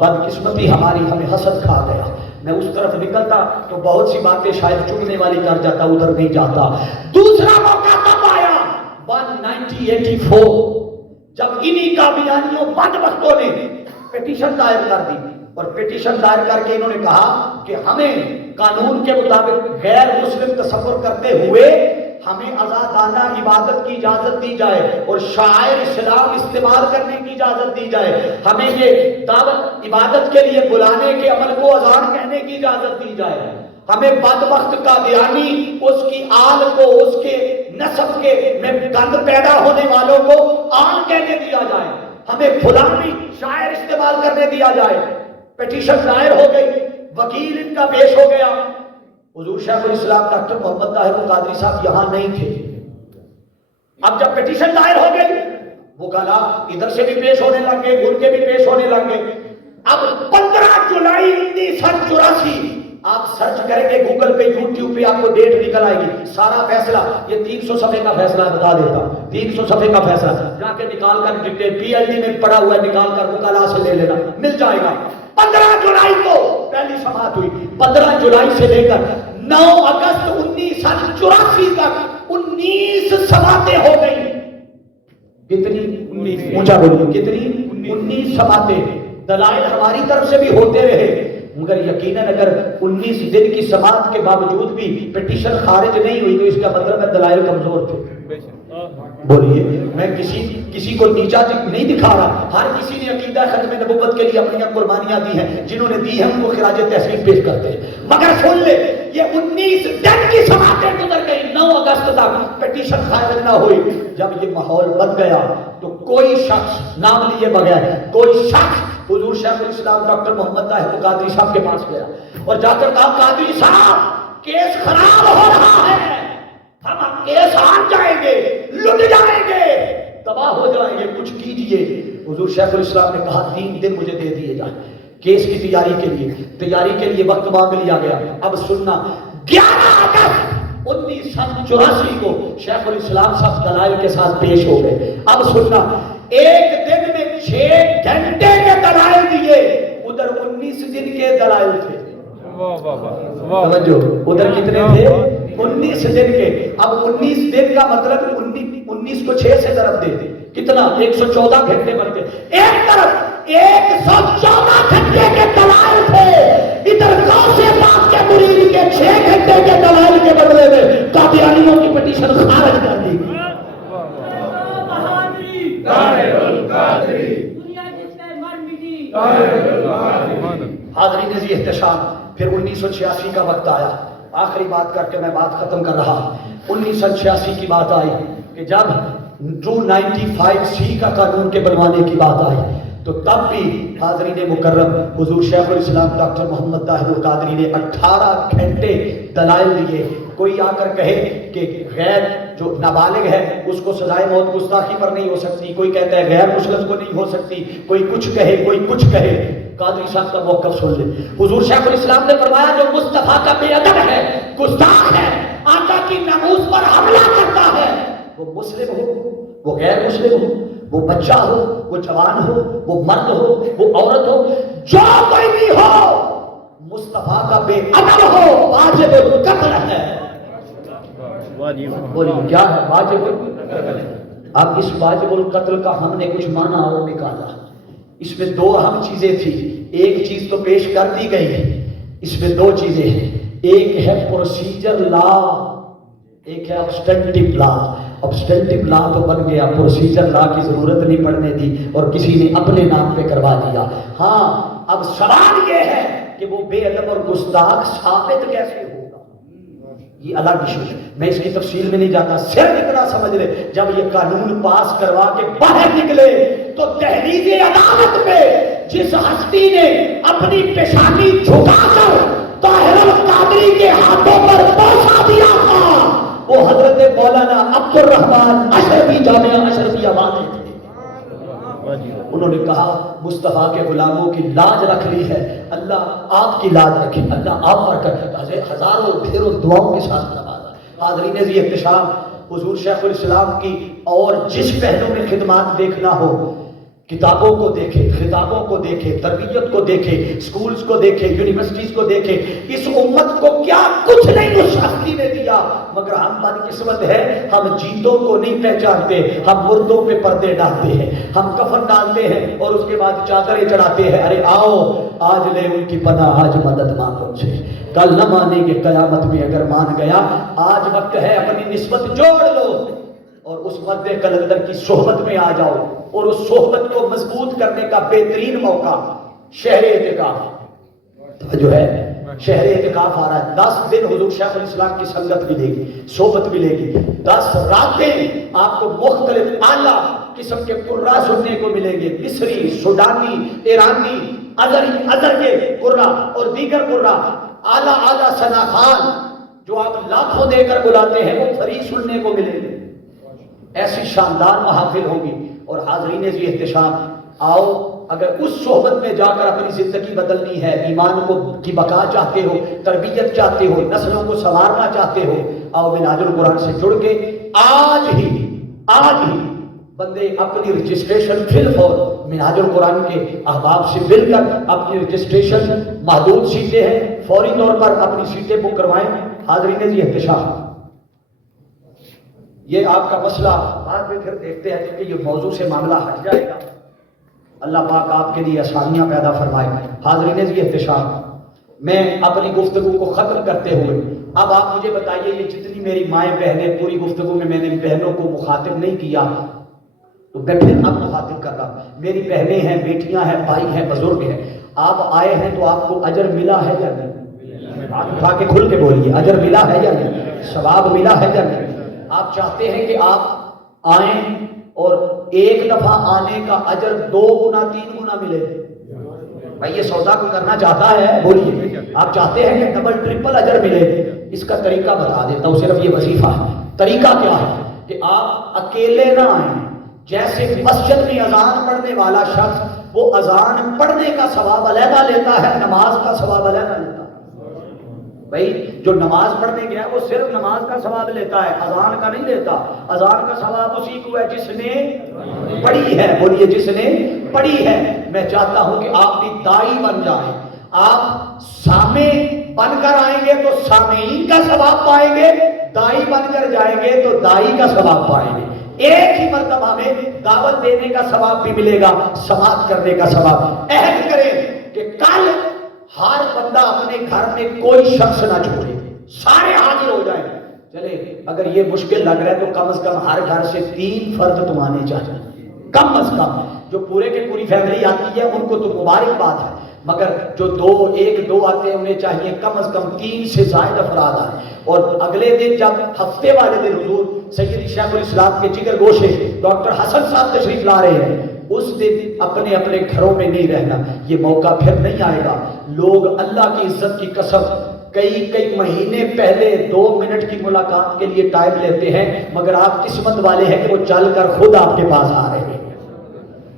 بدقسمتی ہماری، ہمیں حسد کھا گیا۔ میں اس طرف نکلتا تو بہت سی باتیں شاید چننے والی کر جاتا، ادھر نہیں جاتا۔ دوسرا موقع تب آیا 1984 جب انہی قادیانیوں بدبختوں نے پیٹیشن دائر کر دی، اور پیٹیشن دائر کر کے انہوں نے کہا کہ ہمیں قانون کے مطابق غیر مسلم تصور کرتے ہوئے ہمیں آزادانہ عبادت کی اجازت دی جائے اور شعائر اسلام استعمال کرنے کی اجازت دی جائے، ہمیں یہ دعوت عبادت کے لیے بلانے کے عمل کو اذان کہنے کی اجازت دی جائے، ہمیں بدبخت قادیانی اس کی آل کو، اس کے نسب کے میں گند پیدا ہونے والوں کو آل کہنے دیا جائے، ہمیں فلانی شاعر استعمال کرنے دیا جائے۔ پیٹیشن دائر ہو گئی، وکیل ان کا پیش ہو گیا۔ حضور شیخ الاسلام ڈاکٹر محمد طاہر القادری صاحب یہاں نہیں تھے۔ اب جب پیٹیشن دائر ہو گئی، وہ کہا ادھر سے بھی پیش ہونے لگ گئے، ان کے بھی پیش ہونے لگ گئے۔ اب 15 جولائی 1984 آپ سرچ کریں گے گوگل پہ، یوٹیوب پہ، آپ کو ڈیٹ نکل آئے گی، سارا فیصلہ، یہ 300 صفحے کا فیصلہ بتا دیتا، 300 صفحے کا فیصلہ جا کے نکال کر ڈیٹیل PhD میں پڑا ہوا ہے، نکال کر مکالہ سے لے لینا، مل جائے گا۔ 15 جولائی کو پہلی سماعت ہوئی، 15 جولائی سے لے کر 9 اگست 1984 تک 19 سماعتیں ہو گئی۔ کتنی؟ 19۔ اونچا بولیے، کتنی؟ 19 سماعتیں۔ دلائل ہماری طرف سے بھی ہوتے رہے، مگر یقیناً اگر 19 دن کی سماعت کے باوجود بھی پیٹیشن خارج نہیں ہوئی تو اس کا مطلب ہے دلائل کمزور تھے۔ بولیے، میں کسی کو نیچا نہیں دکھا رہا، ہر کسی نے عقیدہ ختم نبوت کے لیے اپنی قربانیاں دی ہیں، جنہوں نے دی ہیں ان کو خراج تحسین پیش کرتے ہیں، مگر سن لے یہ 19 دن کی سماعتیں گزر گئی، 9 اگست تک پیٹیشن خارج نہ ہوئی۔ جب یہ ماحول بن گیا تو کوئی شخص نام لیے بغیر کوئی شخص حضور شیخ الاسلام ڈاکٹر محمد طاہر القادری صاحب کے پاس گیا اور جا کر کہا قادری صاحب کیس خراب ہو رہا ہے، ہم کیس ہار جائیں گے، لٹ جائیں گے، تباہ ہو جائیں گے، کچھ کیجئے۔ حضور شیخ الاسلام نے کہا 3 دن مجھے دے دیے جائیں کیس کی تیاری کے لیے وقت مانگ لیا گیا۔ اب سننا، 11 اگست 1984 کو شیخ الاسلام صاحب دلائل کے ساتھ پیش ہو گئے۔ اب سننا، ایک دن میں 6 گھنٹے کے دلائل دیے، ادھر 19 دن کے دلائل تھے۔ توجہ، ادھر کتنے تھے؟ 19 دن کے۔ اب 19 دن کا مطلب 19 کو 6 سے ضرب دے، کتنا؟ 114 گھنٹے بنتے۔ ایک طرف 114 گھنٹے کے دلائل تھے، ادھر غوث پاک کے مرید کے 6 گھنٹے کے دلائل کے بدلے میں قادیانیوں کی پیٹیشن خارج کر دی۔ حاضرین عزیز احتشام، پھر 1986 کا وقت آیا، آخری بات کر کے میں بات ختم کر رہا۔ 1986 کی بات آئی کہ جب 295C کا قانون کے بنوانے کی بات آئی تو تب بھی حاضرین مکرم حضور شیخ الاسلام ڈاکٹر محمد طاہر القادری نے 18 گھنٹے دلائل دیے۔ کوئی آ کر کہے کہ غیر جو نابالغ ہے اس کو سزائے موت گستاخی پر نہیں ہو سکتی، کوئی کہتا ہے غیر مسلم کو نہیں ہو سکتی، کوئی کچھ کہے کوئی کچھ کہے، قادری صاحب کا موقف سن لے۔ حضور شیخ الاسلام نے فرمایا جو مصطفیٰ کا بے ادب ہے، گستاخ ہے، آقا کی ناموس پر حملہ کرتا ہے، وہ مسلم ہو، وہ غیر مسلم ہو، وہ بچہ ہو، وہ جوان ہو، وہ مرد ہو، وہ عورت ہو، جو کوئی بھی ہو، مصطفیٰ کا بے ادب ہو، واجب القتل ہے۔ بولیے کیا ہے؟ واجب القتل۔ اب اس واجب القتل کا ہم نے کچھ معنی اور نکالا، اس میں 2 اہم چیزیں تھی، ایک چیز تو پیش کر دی گئی ہے، اس میں 2 چیزیں ہیں، ایک ہے پروسیجر لا، ایک ہے ابسٹینٹیو لا۔ ابسٹینٹیو لا تو بن گیا، پروسیجر لا کی ضرورت نہیں پڑنے دی اور کسی نے اپنے نام پہ کروا دیا۔ ہاں اب سوال یہ ہے کہ وہ بے ادب اور گستاخ ثابت کیسے ہوگا؟ یہ الگ ایشو ہے، میں اس کی تفصیل میں نہیں جاتا، صرف اتنا سمجھ لے جب یہ قانون پاس کروا کے باہر نکلے تو دہلیز عدالت میں جس ہستی نے اپنی پیشانی جھکا کر طاہر القادری کے ہاتھوں پر بوسہ دیا تھا وہ حضرت مولانا عبد الرحمن اشرفی جامعہ اشرفیہ والے تھے۔ انہوں نے کہا مصطفیٰ کے غلاموں کی لاج رکھ لی ہے، اللہ آپ کی لاج رکھے، اللہ آپ پر کر ہزاروں ڈھیروں دعاؤں کے ساتھ نوازا۔ حاضرین ذی احتشام، حضور شیخ الاسلام کی اور جس پہلو میں خدمات دیکھنا ہو، کتابوں کو دیکھے، خطابوں کو دیکھے، تربیت کو دیکھے، سکولز کو دیکھے، یونیورسٹیز کو دیکھے، اس امت کو کیا کچھ نہیں اس شخصی نے دیا، مگر ہم بدقسمت ہے ہم جیتوں کو نہیں پہچانتے، ہم مردوں پہ پردے ڈالتے ہیں، ہم کفن ڈالتے ہیں اور اس کے بعد چادریں چڑھاتے ہیں، ارے آؤ آج لے ان کی پناہ، آج مدد مانگو سے، کل نہ مانیں گے قیامت میں اگر مان گیا، آج وقت ہے اپنی نسبت جوڑ لو اور اس مرد کلندر کی صحبت میں آ جاؤ، اور اس صحبت کو مضبوط کرنے کا بہترین موقع شہر اعتکاف جو ہے، شہر اعتکاف آ رہا ہے، 10 دن حضور شیخ الاسلام کی سنگت ملے گی، صحبت ملے گی، 10 راتیں آپ کو مختلف اعلیٰ قسم کے قرآ سننے کو ملیں گے، مصری، سوڈانی، ایرانی، ازر کے قرآ اور دیگر قرآ، اعلیٰ ثناخوان جو آپ لاکھوں دے کر بلاتے ہیں وہ فریق سننے کو ملیں گے، ایسی شاندار محافل ہوگی۔ اور حاضرین ذی احتشام، آؤ اگر اس صحبت میں جا کر اپنی زندگی بدلنی ہے، ایمان کو کی بقا چاہتے ہو، تربیت چاہتے ہو، نسلوں کو سنوارنا چاہتے ہو، آؤ منہاج القرآن سے جڑ کے آج ہی بندے اپنی رجسٹریشن فی الفور منہاج القرآن کے احباب سے مل کر اپنی رجسٹریشن، محدود سیٹیں ہیں، فوری طور پر اپنی سیٹیں بک کروائیں۔ حاضرین ذی احتشام، یہ آپ کا مسئلہ بعد میں پھر دیکھتے ہیں کیونکہ یہ موضوع سے معاملہ ہٹ جائے گا، اللہ پاک آپ کے لیے آسانیاں پیدا فرمائے۔ حاضرین ذی احتشام، میں اپنی گفتگو کو ختم کرتے ہوئے اب آپ مجھے بتائیے، یہ جتنی میری مائیں بہنیں، پوری گفتگو میں نے بہنوں کو مخاطب نہیں کیا تو میں پھر اب مخاطب کر رہا ہوں، میری بہنیں ہیں، بیٹیاں ہیں، بھائی ہیں، بزرگ ہیں، آپ آئے ہیں تو آپ کو اجر ملا ہے یا نہیں؟ آپ اٹھا کے کھل کے بولیے، اجر ملا ہے یا نہیں؟ ثواب ملا ہے یا نہیں؟ آپ چاہتے ہیں کہ آپ آئیں اور ایک دفعہ آنے کا اجر 2 گنا 3 گنا ملے؟ بھائی یہ سودا کو کرنا چاہتا ہے، بولیے آپ چاہتے ہیں کہ ڈبل ٹرپل اجر ملے؟ اس کا طریقہ بتا دیتا ہوں، صرف یہ وظیفہ ہے۔ طریقہ کیا ہے کہ آپ اکیلے نہ آئیں، جیسے مسجد میں اذان پڑھنے والا شخص وہ اذان پڑھنے کا ثواب علیحدہ لیتا ہے، نماز کا ثواب علیحدہ لیتا ہے۔ بھائی جو نماز پڑھنے گیا وہ صرف نماز کا ثواب لیتا ہے، اذان کا نہیں لیتا۔ اذان کا ثواب اسی کو ہے جس نے پڑھی ہے، بولیے جس نے پڑھی ہے۔ میں چاہتا ہوں کہ آپ بھی داعی بن جائیں، آپ سامع بن کر آئیں گے تو سامعین کا ثواب پائیں گے، داعی بن کر جائیں گے تو داعی کا ثواب پائیں گے۔ ایک ہی مرتبہ میں دعوت دینے کا ثواب بھی ملے گا، سماعت کرنے کا ثواب۔ عہد کریں کہ کل ہر بندہ اپنے گھر میں کوئی شخص نہ چھوڑے، سارے حاضر ہو جائیں۔ چلے اگر یہ مشکل لگ رہا ہے تو کم از کم ہر گھر سے 3 فرد تو آنے چاہیے، کم از کم۔ جو پورے کی پوری فیملی آتی ہے ان کو تو مبارک بات ہے، مگر جو 1 2 آتے ہیں انہیں چاہیے کم از کم 3 سے زائد افراد آئیں۔ اور اگلے دن جب ہفتے والے دن حضور سید شیخ الاسلام کے جگر گوشے ڈاکٹر حسن صاحب تشریف لا رہے ہیں، اس دن اپنے اپنے گھروں میں نہیں رہنا، یہ موقع پھر نہیں آئے گا۔ لوگ اللہ کی عزت کی قسم کئی مہینے پہلے 2 منٹ کی ملاقات کے لیے ٹائم لیتے ہیں، مگر آپ قسمت والے ہیں کہ وہ چل کر خود آپ کے پاس آ رہے ہیں۔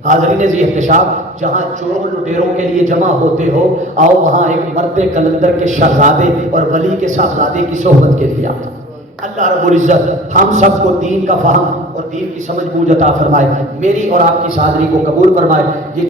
حاضرین ذی احتشام، جہاں چوروں لٹیروں کے لیے جمع ہوتے ہو، آؤ وہاں ایک مرد کلندر کے شہزادے اور ولی کے صاحبزادے کی صحبت کے لیے آؤ۔ اللہ رب العزت ہم سب کو دین کا فہم اور دین کی سمجھ بوجھ عطا فرمائے، میری اور آپ کی حاضری کو قبول فرمائے۔